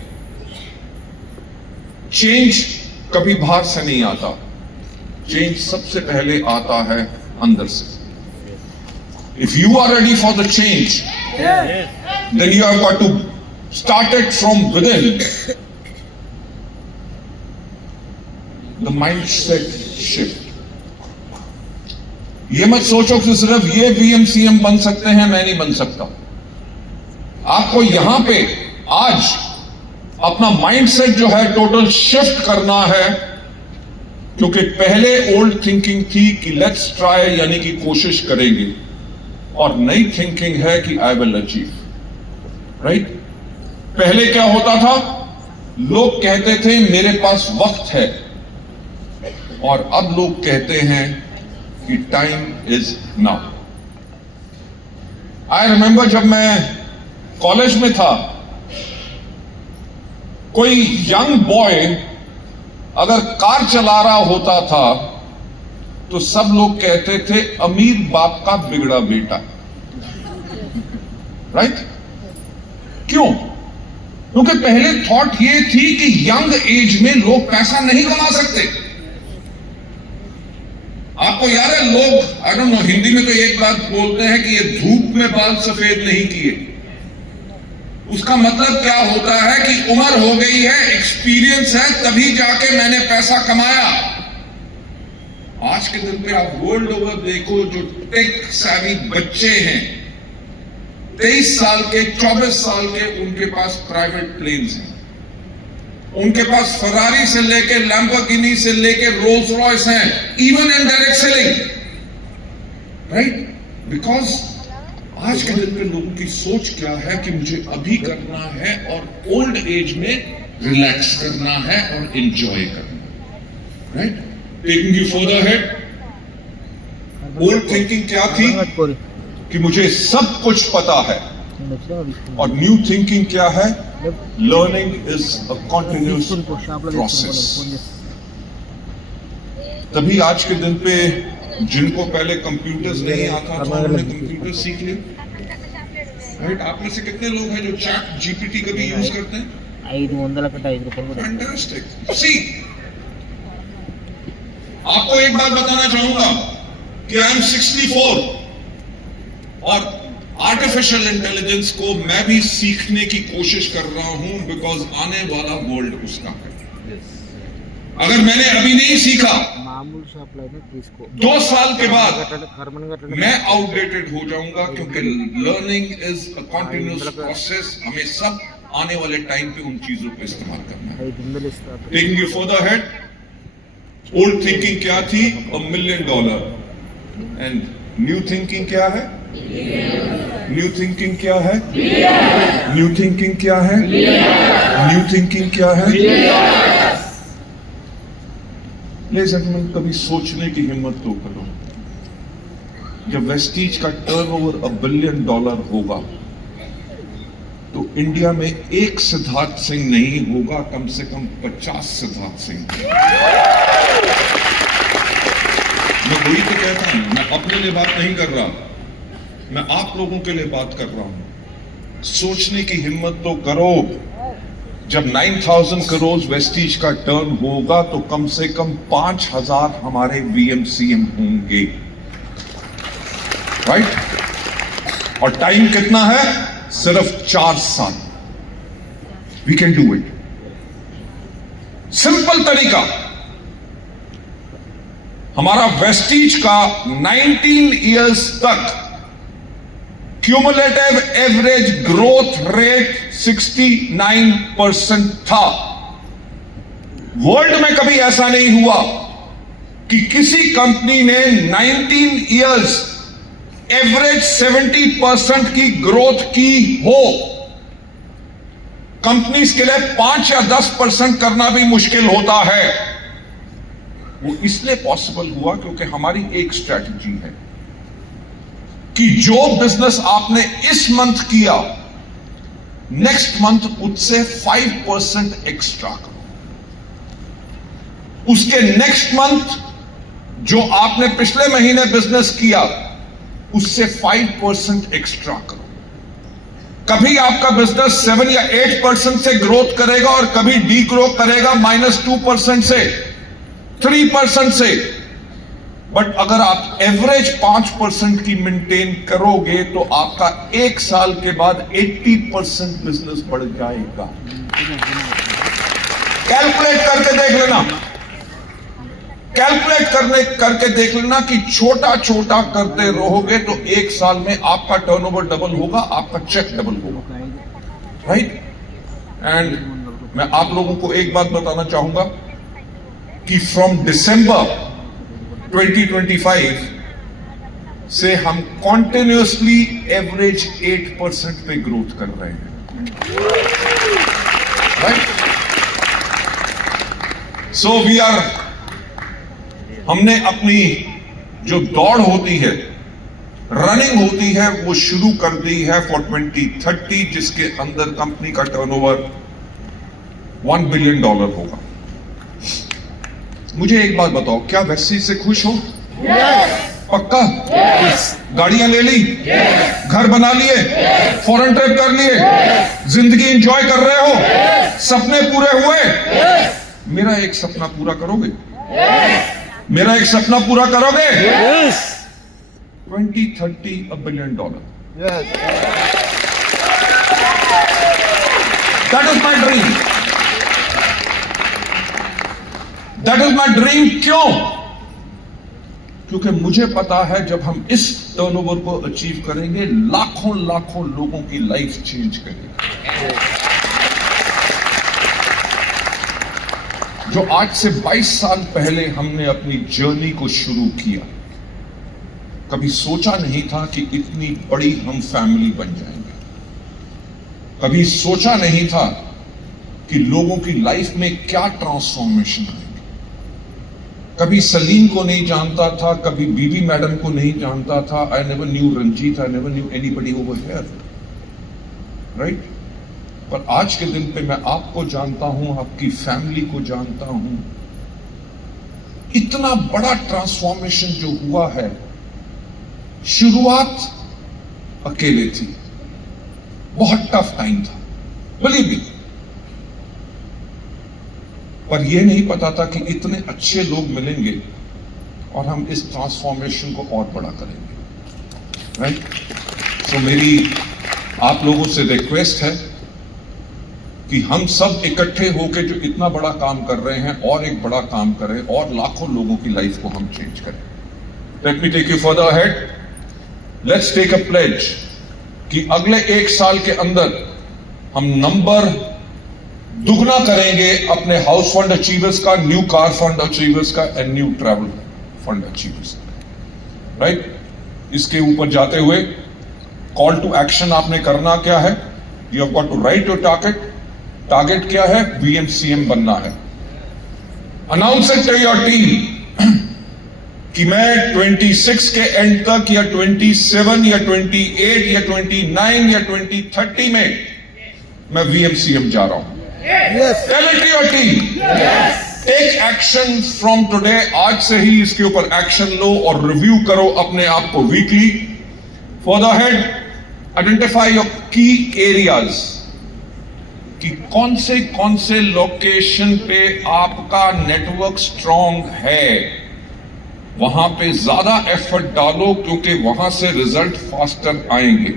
चेंज कभी बाहर से नहीं आता, चेंज सबसे पहले आता है अंदर से। If you are ready for the change, then you have got to start it from within. The mindset shift. ये मत सोचो कि सिर्फ ये वीएमसीएम बन सकते हैं, मैं नहीं बन सकता। आपको यहां पे आज अपना माइंडसेट जो है टोटल शिफ्ट करना है, क्योंकि पहले ओल्ड थिंकिंग थी कि लेट्स ट्राई, यानी कि कोशिश करेंगे, और नई थिंकिंग है कि आई विल अचीव। राइट? पहले क्या होता था? लोग कहते थे मेरे पास वक्त है, और अब लोग कहते हैं कि time is now. I remember जब मैं कॉलेज में था, कोई यंग बॉय अगर कार चला रहा होता था तो सब लोग कहते थे अमीर बाप का बिगड़ा बेटा। राइट? क्यों? क्योंकि पहले थॉट ये थी कि यंग एज में लोग पैसा नहीं कमा सकते। आपको याद है, लोग आई डोंट नो, हिंदी में तो एक बात बोलते हैं कि ये धूप में बाल सफेद नहीं किए। उसका मतलब क्या होता है कि उम्र हो गई है, एक्सपीरियंस है, तभी जाके मैंने पैसा कमाया। आज के दिन पे आप वर्ल्ड ओवर देखो, जो टेक सैवी बच्चे हैं, 23 साल के, 24 साल के, उनके पास प्राइवेट प्लेन्स हैं, उनके पास फरारी से लेके लैम्बोर्गिनी से लेके रोल्स रॉयस हैं, even in direct selling. Right? Because आज के दिन पे लोगों की सोच क्या है कि मुझे अभी करना है और ओल्ड एज में रिलैक्स करना है और एंजॉय करना। Right? Taking you further head, old thinking क्या थी कि मुझे सब कुछ पता है, और न्यू थिंकिंग क्या है? Learning is a continuous process. तभी आज के दिन पे जिनको पहले कंप्यूटर्स नहीं आता था, उन्होंने कंप्यूटर सीख लिया। राइट? आप में से कितने लोग हैं जो चैट जीपीटी कभी यूज करते हैं? 500 फैंटास्टिक। सी, आपको एक बात बताना चाहूंगा कि आई एम 64, और आर्टिफिशियल इंटेलिजेंस को मैं भी सीखने की कोशिश कर रहा हूं, बिकॉज आने वाला वर्ल्ड उसका है। अगर मैंने अभी नहीं सीखा, 2 साल के बाद मैं आउटडेटेड हो जाऊंगा, क्योंकि learning is a continuous process. हमें सब आने वाले टाइम पे उन चीजों को इस्तेमाल करना है। Taking you further head, old thinking क्या थी? $1 million। एंड न्यू थिंकिंग क्या है? न्यू थिंकिंग क्या है? न्यू थिंकिंग क्या है? न्यू थिंकिंग क्या है? ले सकते, कभी सोचने की हिम्मत तो करो। जब वेस्टीज का टर्नओवर $1 billion होगा, तो इंडिया में एक सिद्धार्थ सिंह नहीं होगा, कम से कम 50 सिद्धार्थ सिंह। मैं वही तो कहता हूं, मैं अपने लिए बात नहीं कर रहा, मैं आप लोगों के लिए बात कर रहा हूं। सोचने की हिम्मत तो करो, जब 9,000 करोड़ वेस्टीज का टर्न होगा तो कम से कम 5,000 हमारे वीएमसीएम होंगे, राइट? और टाइम कितना है? सिर्फ 4 साल। We can do it. Simple तरीका, हमारा वेस्टीज का 19 इयर्स तक क्यूमुलेटिव एवरेज ग्रोथ रेट 69% था। वर्ल्ड में कभी ऐसा नहीं हुआ कि किसी कंपनी ने 19 इयर्स एवरेज 70% की ग्रोथ की हो। कंपनीज के लिए 5 या 10% करना भी मुश्किल होता है। वो इसलिए पॉसिबल हुआ क्योंकि हमारी एक स्ट्रैटेजी है कि जो बिजनेस आपने इस मंथ किया, नेक्स्ट मंथ उससे 5% एक्स्ट्रा करो। उसके नेक्स्ट मंथ जो आपने पिछले महीने बिजनेस किया, उससे 5% एक्स्ट्रा करो। कभी आपका बिजनेस 7 या 8% से ग्रोथ करेगा और कभी डी ग्रो करेगा -2% से, 3% से। बट अगर आप एवरेज 5% की मेंटेन करोगे तो आपका 1 साल के बाद 80% बिजनेस बढ़ जाएगा। कैलकुलेट करके देख लेना, करके देख लेना कि छोटा छोटा करते रहोगे तो 1 साल में आपका टर्नओवर डबल होगा, आपका चेक डबल होगा, राइट? एंड मैं आप लोगों को एक बात बताना चाहूंगा कि फ्रॉम दिसंबर 2025 से हम कॉन्टिन्यूसली एवरेज 8% पे ग्रोथ कर रहे हैं, राइट? सो वी आर, हमने अपनी जो दौड़ होती है, रनिंग होती है, वो शुरू कर दी है फॉर 2030, जिसके अंदर कंपनी का टर्नओवर $1 बिलियन होगा। मुझे एक बात बताओ, क्या वेस्टीज से खुश हो? पक्का? गाड़ियां ले ली, घर बना लिए, फॉरेन ट्रिप कर लिए, जिंदगी एंजॉय कर रहे हो, सपने पूरे हुए? मेरा एक सपना पूरा करोगे? मेरा एक सपना पूरा करोगे? 2030 $1 billion. That is my dream. That is my dream. क्यों? क्योंकि मुझे पता है जब हम इस टर्नओवर को अचीव करेंगे, लाखों लाखों लोगों की लाइफ चेंज करेगी। जो आज से 22 साल पहले हमने अपनी जर्नी को शुरू किया, कभी सोचा नहीं था कि इतनी बड़ी हम फैमिली बन जाएंगे। कभी सोचा नहीं था कि लोगों की लाइफ में क्या ट्रांसफॉर्मेशन आएगी। कभी सलीम को नहीं जानता था, कभी बीबी मैडम को नहीं जानता था। I never knew Ranjit, I never knew anybody over here, right? पर आज के दिन पे मैं आपको जानता हूं, आपकी फैमिली को जानता हूं। इतना बड़ा ट्रांसफॉर्मेशन जो हुआ है, शुरुआत अकेले थी, बहुत टफ टाइम था, बिलीव मी। पर यह नहीं पता था कि इतने अच्छे लोग मिलेंगे और हम इस ट्रांसफॉर्मेशन को और बड़ा करेंगे, राइट? तो मेरी आप लोगों से रिक्वेस्ट है कि हम सब इकट्ठे होकर जो इतना बड़ा काम कर रहे हैं, और एक बड़ा काम करें और लाखों लोगों की लाइफ को हम चेंज करें। Let me take you further ahead. Let's take a pledge कि अगले 1 साल के अंदर हम नंबर दुगना करेंगे अपने हाउस फंड अचीवर्स का, न्यू कार फंड अचीवर्स का and new travel fund achievers का, राइट? इसके ऊपर जाते हुए कॉल टू एक्शन आपने करना क्या है? You have got to write your target. Target क्या है? वीएमसीएम बनना है। Announce it to your team कि मैं 26 के एंड तक या 27 या 28 या 29 या 2030 में मैं वीएमसीएम जा रहा हूं। Tell it to your team. Take action from today. आज से ही इसके ऊपर एक्शन लो और रिव्यू करो अपने आप को weekly. For the head, identify your की एरियाज कि कौन से लोकेशन पे आपका नेटवर्क स्ट्रांग है, वहां पे ज्यादा एफर्ट डालो क्योंकि वहां से रिजल्ट फास्टर आएंगे।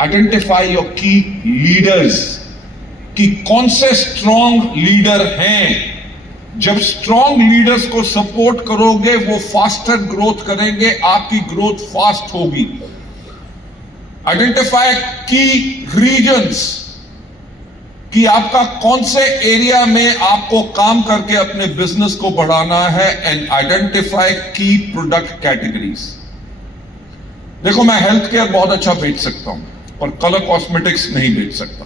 आइडेंटिफाई योर की लीडर्स कि कौन से स्ट्रांग लीडर हैं। जब स्ट्रांग लीडर्स को सपोर्ट करोगे वो फास्टर ग्रोथ करेंगे, आपकी ग्रोथ फास्ट होगी। आइडेंटिफाई की रीजन्स कि आपका कौन से एरिया में आपको काम करके अपने बिजनेस को बढ़ाना है। एंड आइडेंटिफाई की प्रोडक्ट कैटेगरीज। देखो, मैं हेल्थ केयर बहुत अच्छा बेच सकता हूं पर कलर कॉस्मेटिक्स नहीं बेच सकता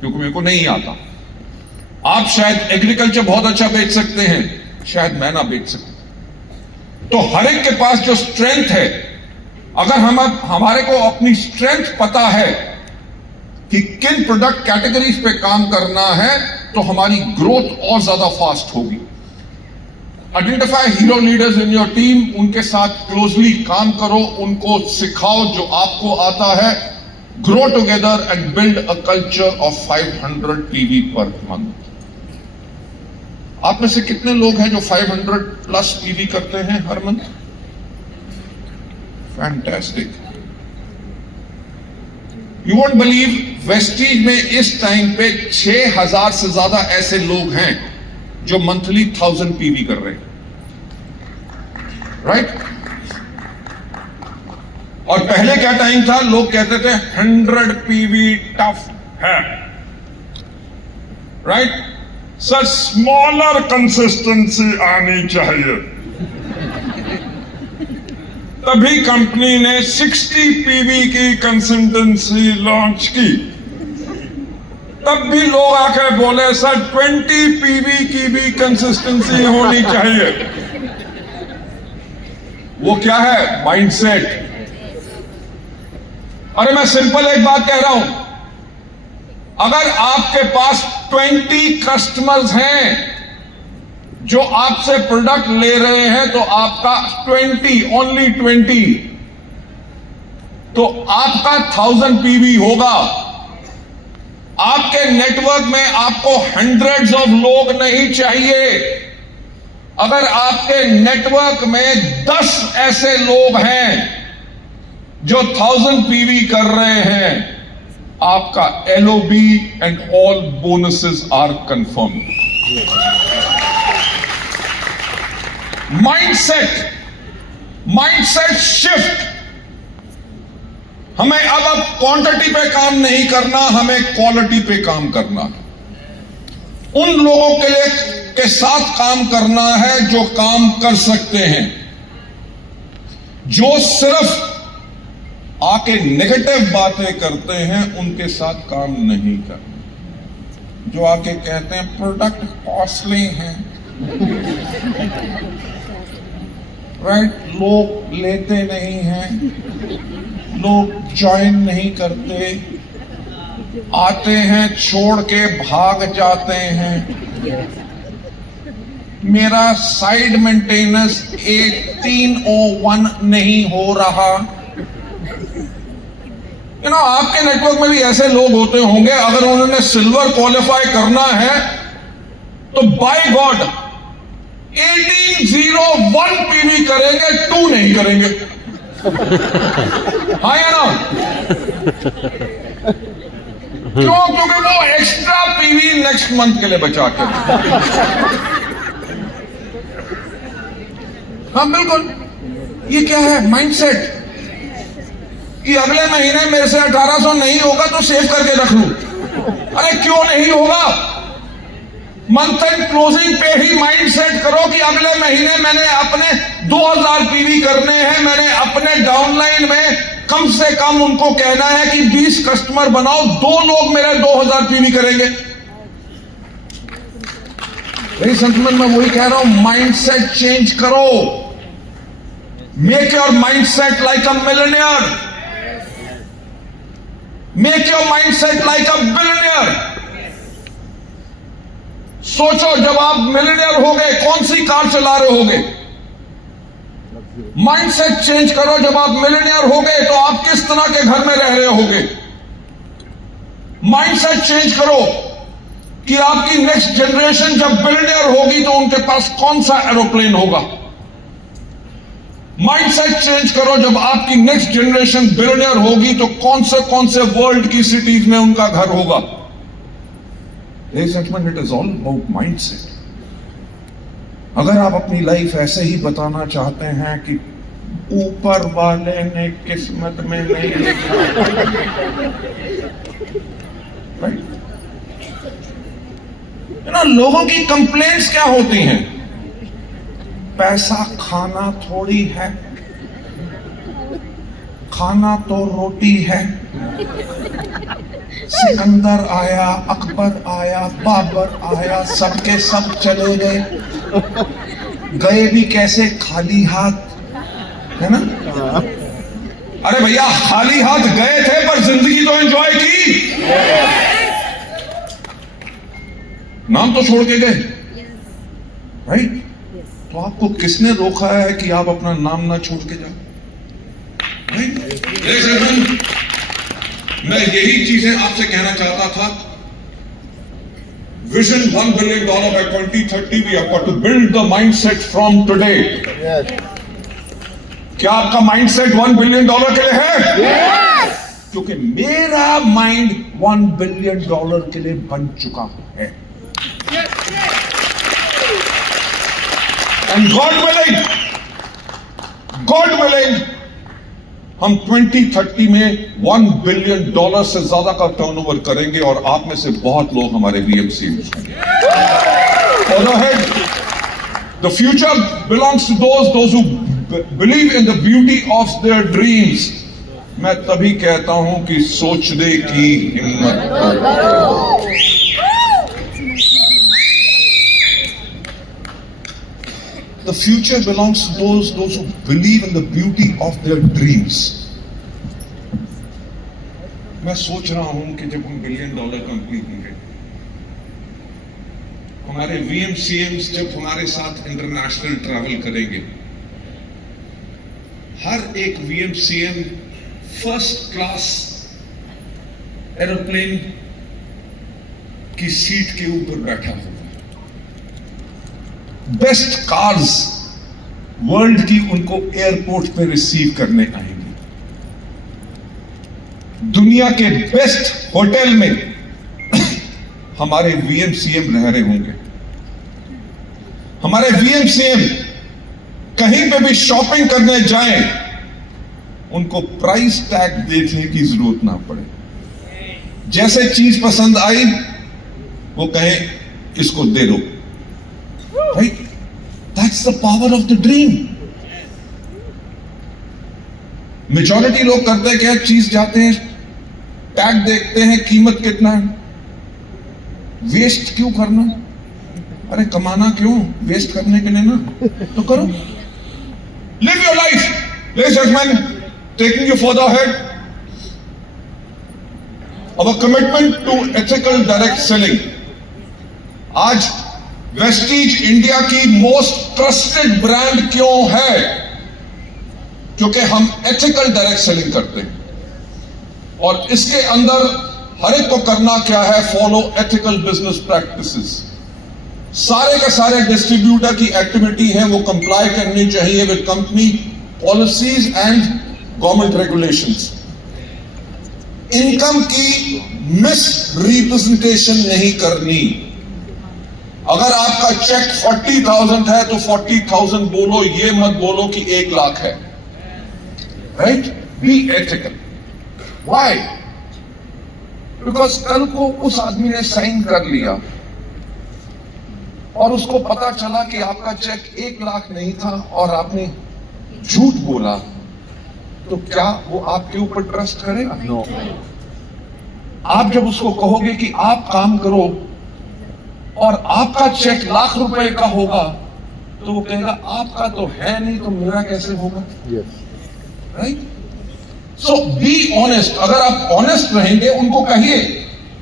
क्योंकि मेरे को नहीं आता। आप शायद एग्रीकल्चर बहुत अच्छा बेच सकते हैं, शायद मैं ना बेच सकूं। तो हर एक के पास जो स्ट्रेंथ है, अगर हमारे को अपनी स्ट्रेंथ पता है कि किन प्रोडक्ट कैटेगरीज पे काम करना है, तो हमारी ग्रोथ और ज्यादा फास्ट होगी। Identify hero leaders in your team, उनके साथ क्लोजली काम करो, उनको सिखाओ जो आपको आता है। Grow together and build a culture of 500 TV per month. आप में से कितने लोग हैं जो 500 प्लस टीवी करते हैं हर month? Fantastic. You won't believe, Vestige में इस टाइम पे 6000 से ज्यादा ऐसे लोग हैं जो मंथली 1000 पीवी कर रहे हैं, राइट? और पहले क्या टाइम था, लोग कहते थे 100 पीवी टफ है, राइट? सर स्मॉलर कंसिस्टेंसी आनी चाहिए। तभी कंपनी ने 60 पीवी की कंसिस्टेंसी लॉन्च की। तब भी लोग आकर बोले सर 20 पीवी की भी कंसिस्टेंसी होनी चाहिए। वो क्या है? माइंडसेट। अरे मैं सिंपल एक बात कह रहा हूं, अगर आपके पास 20 कस्टमर्स हैं जो आपसे प्रोडक्ट ले रहे हैं, तो आपका 20, ओनली 20, तो आपका 1000 पीवी होगा। आपके नेटवर्क में आपको हंड्रेड्स ऑफ लोग नहीं चाहिए। अगर आपके नेटवर्क में 10 ऐसे लोग हैं जो 1000 पीवी कर रहे हैं, आपका LOB and all bonuses are confirm. Mindset shift. हमें अब क्वांटिटी पे काम नहीं करना, हमें क्वालिटी पे काम करना। उन लोगों के लिए के साथ काम करना है जो काम कर सकते हैं। जो सिर्फ आके नेगेटिव बातें करते हैं उनके साथ काम नहीं करना। जो आके कहते हैं प्रोडक्ट कॉस्टली है, राइट, लोग लेते नहीं हैं, लोग ज्वाइन नहीं करते, आते हैं छोड़ के भाग जाते हैं। मेरा साइड मेंटेनेंस 301 नहीं हो रहा। आपके नेटवर्क में भी ऐसे लोग होते होंगे, अगर उन्होंने सिल्वर क्वालिफाई करना है तो बाय गॉड 1801 पीवी करेंगे, 2 नहीं करेंगे। हाँ या ना? क्यों? क्योंकि वो एक्स्ट्रा पीवी नेक्स्ट मंथ के लिए बचा के। हाँ बिल्कुल। ये क्या है? माइंडसेट कि अगले महीने मेरे से 1800 नहीं होगा तो सेव करके रख लूं। अरे क्यों नहीं होगा? मंथ एंड क्लोजिंग पे ही माइंड सेट करो कि अगले महीने मैंने अपने 2000 पीवी करने हैं। मैंने अपने डाउनलाइन में कम से कम उनको कहना है कि 20 कस्टमर बनाओ, 2 लोग मेरे 2000 पीवी करेंगे। मेरी संतमन में वही कह रहा हूं, माइंडसेट चेंज करो। Make your mindset like a millionaire, make your mindset like a billionaire. सोचो जब आप मिलियनेयर हो गए, कौन सी कार चला रहे होगे? माइंडसेट चेंज करो। जब आप मिलियनियर हो गए तो आप किस तरह के घर में रह रहे होगे। माइंडसेट चेंज करो कि आपकी नेक्स्ट जनरेशन जब बिलियनियर होगी तो उनके पास कौन सा एरोप्लेन होगा। माइंडसेट चेंज करो, जब आपकी नेक्स्ट जनरेशन बिलियनियर होगी तो कौन से वर्ल्ड की सिटीज में उनका घर होगा। It is all about mindset. अगर आप अपनी लाइफ ऐसे ही बताना चाहते हैं कि ऊपर वाले ने किस्मत में नहीं लिखा, लोगों की कंप्लेंट्स क्या होती हैं? पैसा खाना थोड़ी है, खाना तो रोटी है। सिकंदर आया, अकबर आया, बाबर आया, सबके सब चले गए भी कैसे? खाली हाथ, है ना? अरे भैया, खाली हाथ गए थे पर जिंदगी तो एंजॉय की, नाम तो छोड़ के गए, राइट? तो आपको किसने रोका है कि आप अपना नाम ना छोड़ के जाओ? मैं यही चीजें आपसे कहना चाहता था। Vision $1 billion by 2030, we have got to build the mindset from today. क्या आपका माइंडसेट $1 billion के लिए है? क्योंकि मेरा माइंड $1 billion के लिए बन चुका है। And God willing, हम 2030 में $1 billion से ज्यादा का टर्नओवर करेंगे और आप में से बहुत लोग हमारे VMC होंगे। Follow ahead. The future belongs to those who believe in the beauty of their dreams. मैं तभी कहता हूं कि सोचने की हिम्मत करो। The future belongs to those who believe in the beauty of their dreams. मैं सोच रहा हूं कि जब हम $1 billion कंपनी होंगे, हमारे VMCMs जब हमारे साथ इंटरनेशनल ट्रैवल करेंगे, हर एक VMCM फर्स्ट क्लास एरोप्लेन की सीट के ऊपर बैठा होगा। बेस्ट कार्स वर्ल्ड की उनको एयरपोर्ट पे रिसीव करने आएंगे। दुनिया के बेस्ट होटल में हमारे VMCM रह रहे होंगे। हमारे VMCM कहीं पे भी शॉपिंग करने जाएं, उनको प्राइस टैग देखने की जरूरत ना पड़े। जैसे चीज पसंद आई वो कहें इसको दे दो। Right? That's the power of the dream. Majority लोग करते हैं क्या? चीज जाते हैं, टैग देखते हैं, कीमत कितना है, वेस्ट क्यों करना? अरे कमाना क्यों? वेस्ट करने के लिए ना तो करो। Live your life. Ladies and gentlemen, taking you further ahead, our commitment to ethical direct selling. आज वेस्टीज इंडिया की मोस्ट ट्रस्टेड ब्रांड क्यों है? क्योंकि हम एथिकल डायरेक्ट सेलिंग करते हैं और इसके अंदर हर एक को करना क्या है? Follow ethical business practices. सारे के सारे डिस्ट्रीब्यूटर की एक्टिविटी है वो कंप्लाई करनी चाहिए with company policies and government regulations. Income की मिस रिप्रेजेंटेशन नहीं करनी। अगर आपका चेक 40,000 है तो 40,000 बोलो, ये मत बोलो कि 1 लाख है। Right? Be ethical. Why? Because कल को उस आदमी ने साइन कर लिया और उसको पता चला कि आपका चेक 1 लाख नहीं था और आपने झूठ बोला, तो क्या वो आपके ऊपर ट्रस्ट करेगा? नो। आप जब उसको कहोगे कि आप काम करो और आपका चेक ₹1 लाख का होगा, तो वो कहेगा आपका तो है नहीं तो मेरा कैसे होगा? राइट? So be honest. अगर आप ऑनेस्ट रहेंगे, उनको कहिए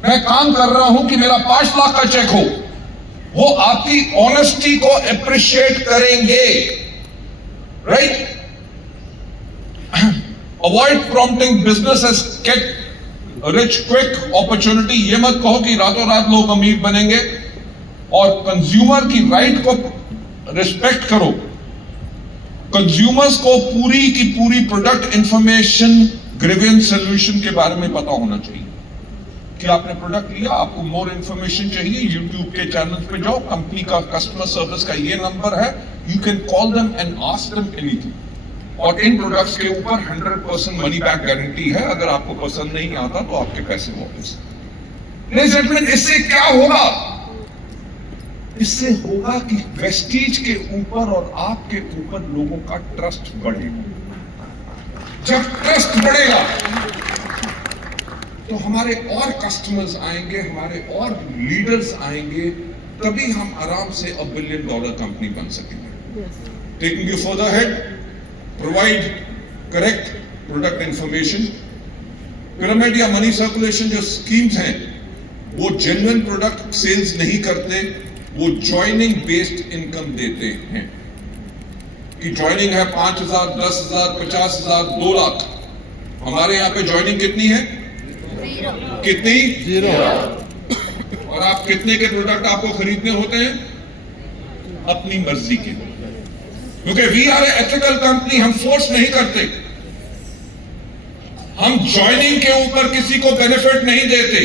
मैं काम कर रहा हूं कि मेरा 5 लाख का चेक हो, वो आपकी ऑनेस्टी को अप्रिशिएट करेंगे। Right? Avoid prompting business as get rich quick opportunity. ये मत कहो कि रातों रात लोग अमीर बनेंगे, और कंज्यूमर की राइट को रिस्पेक्ट करो। कंज्यूमर्स को पूरी की पूरी प्रोडक्ट इंफॉर्मेशन, ग्रीवियंस सोल्यूशन के बारे में पता होना चाहिए कि आपने प्रोडक्ट लिया, आपको मोर इंफॉर्मेशन चाहिए, यूट्यूब के चैनल पे जाओ, कंपनी का कस्टमर सर्विस का ये नंबर है, you can call them and ask them anything. और इन प्रोडक्ट्स के ऊपर 100% मनी बैक गारंटी है। अगर आपको पसंद नहीं आता तो आपके पैसे वापस। लेडीज एंड जेंटलमैन, इससे क्या होगा? इससे होगा कि वेस्टीज के ऊपर और आपके ऊपर लोगों का ट्रस्ट बढ़ेगा। जब ट्रस्ट बढ़ेगा तो हमारे और कस्टमर्स आएंगे, हमारे और लीडर्स आएंगे, तभी हम आराम से $1 बिलियन कंपनी बन सकेंगे। Taking you further head, provide correct product information. Pyramid या मनी सर्कुलेशन जो स्कीम्स हैं वो जेन्युइन प्रोडक्ट सेल्स नहीं करते, वो ज्वाइनिंग बेस्ड इनकम देते हैं। कि ज्वाइनिंग है 5,000, 10,000, 50,000, 2 लाख। हमारे यहां पे ज्वाइनिंग कितनी है? कितनी? 0। और आप कितने के प्रोडक्ट आपको खरीदने होते हैं? अपनी मर्जी के। क्योंकि वी आर एथिकल कंपनी, हम फोर्स नहीं करते, हम ज्वाइनिंग के ऊपर किसी को बेनिफिट नहीं देते,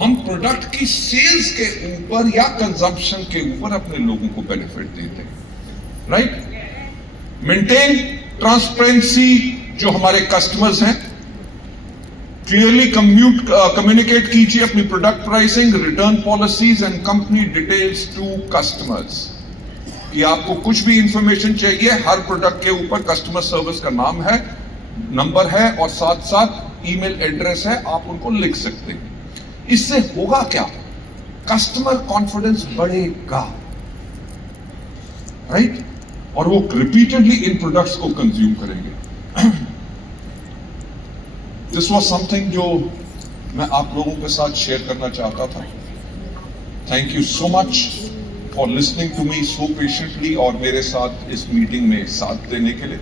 हम प्रोडक्ट की सेल्स के ऊपर या कंजम्पशन के ऊपर अपने लोगों को बेनिफिट देते हैं। राइट? मेंटेन ट्रांसपेरेंसी जो हमारे कस्टमर्स हैं, क्लियरली कम्युनिकेट कीजिए अपनी product pricing, return policies and company details to customers. कि आपको कुछ भी इंफॉर्मेशन चाहिए, हर प्रोडक्ट के ऊपर कस्टमर सर्विस का नाम है, नंबर है और साथ साथ ईमेल एड्रेस है, आप उनको लिख सकते हैं। इससे होगा क्या? कस्टमर कॉन्फिडेंस बढ़ेगा, राइट? और वो रिपीटेडली इन प्रोडक्ट्स को कंज्यूम करेंगे। दिस वॉज समथिंग जो मैं आप लोगों के साथ शेयर करना चाहता था। Thank you so much for listening to me so patiently और मेरे साथ इस मीटिंग में साथ देने के लिए।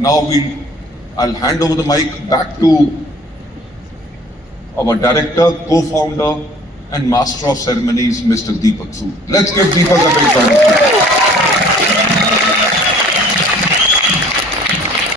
Now I'll hand over the mic back to our director, co-founder and master of ceremonies, Mr. Deepak Sood. Let's give Deepak a big round of applause.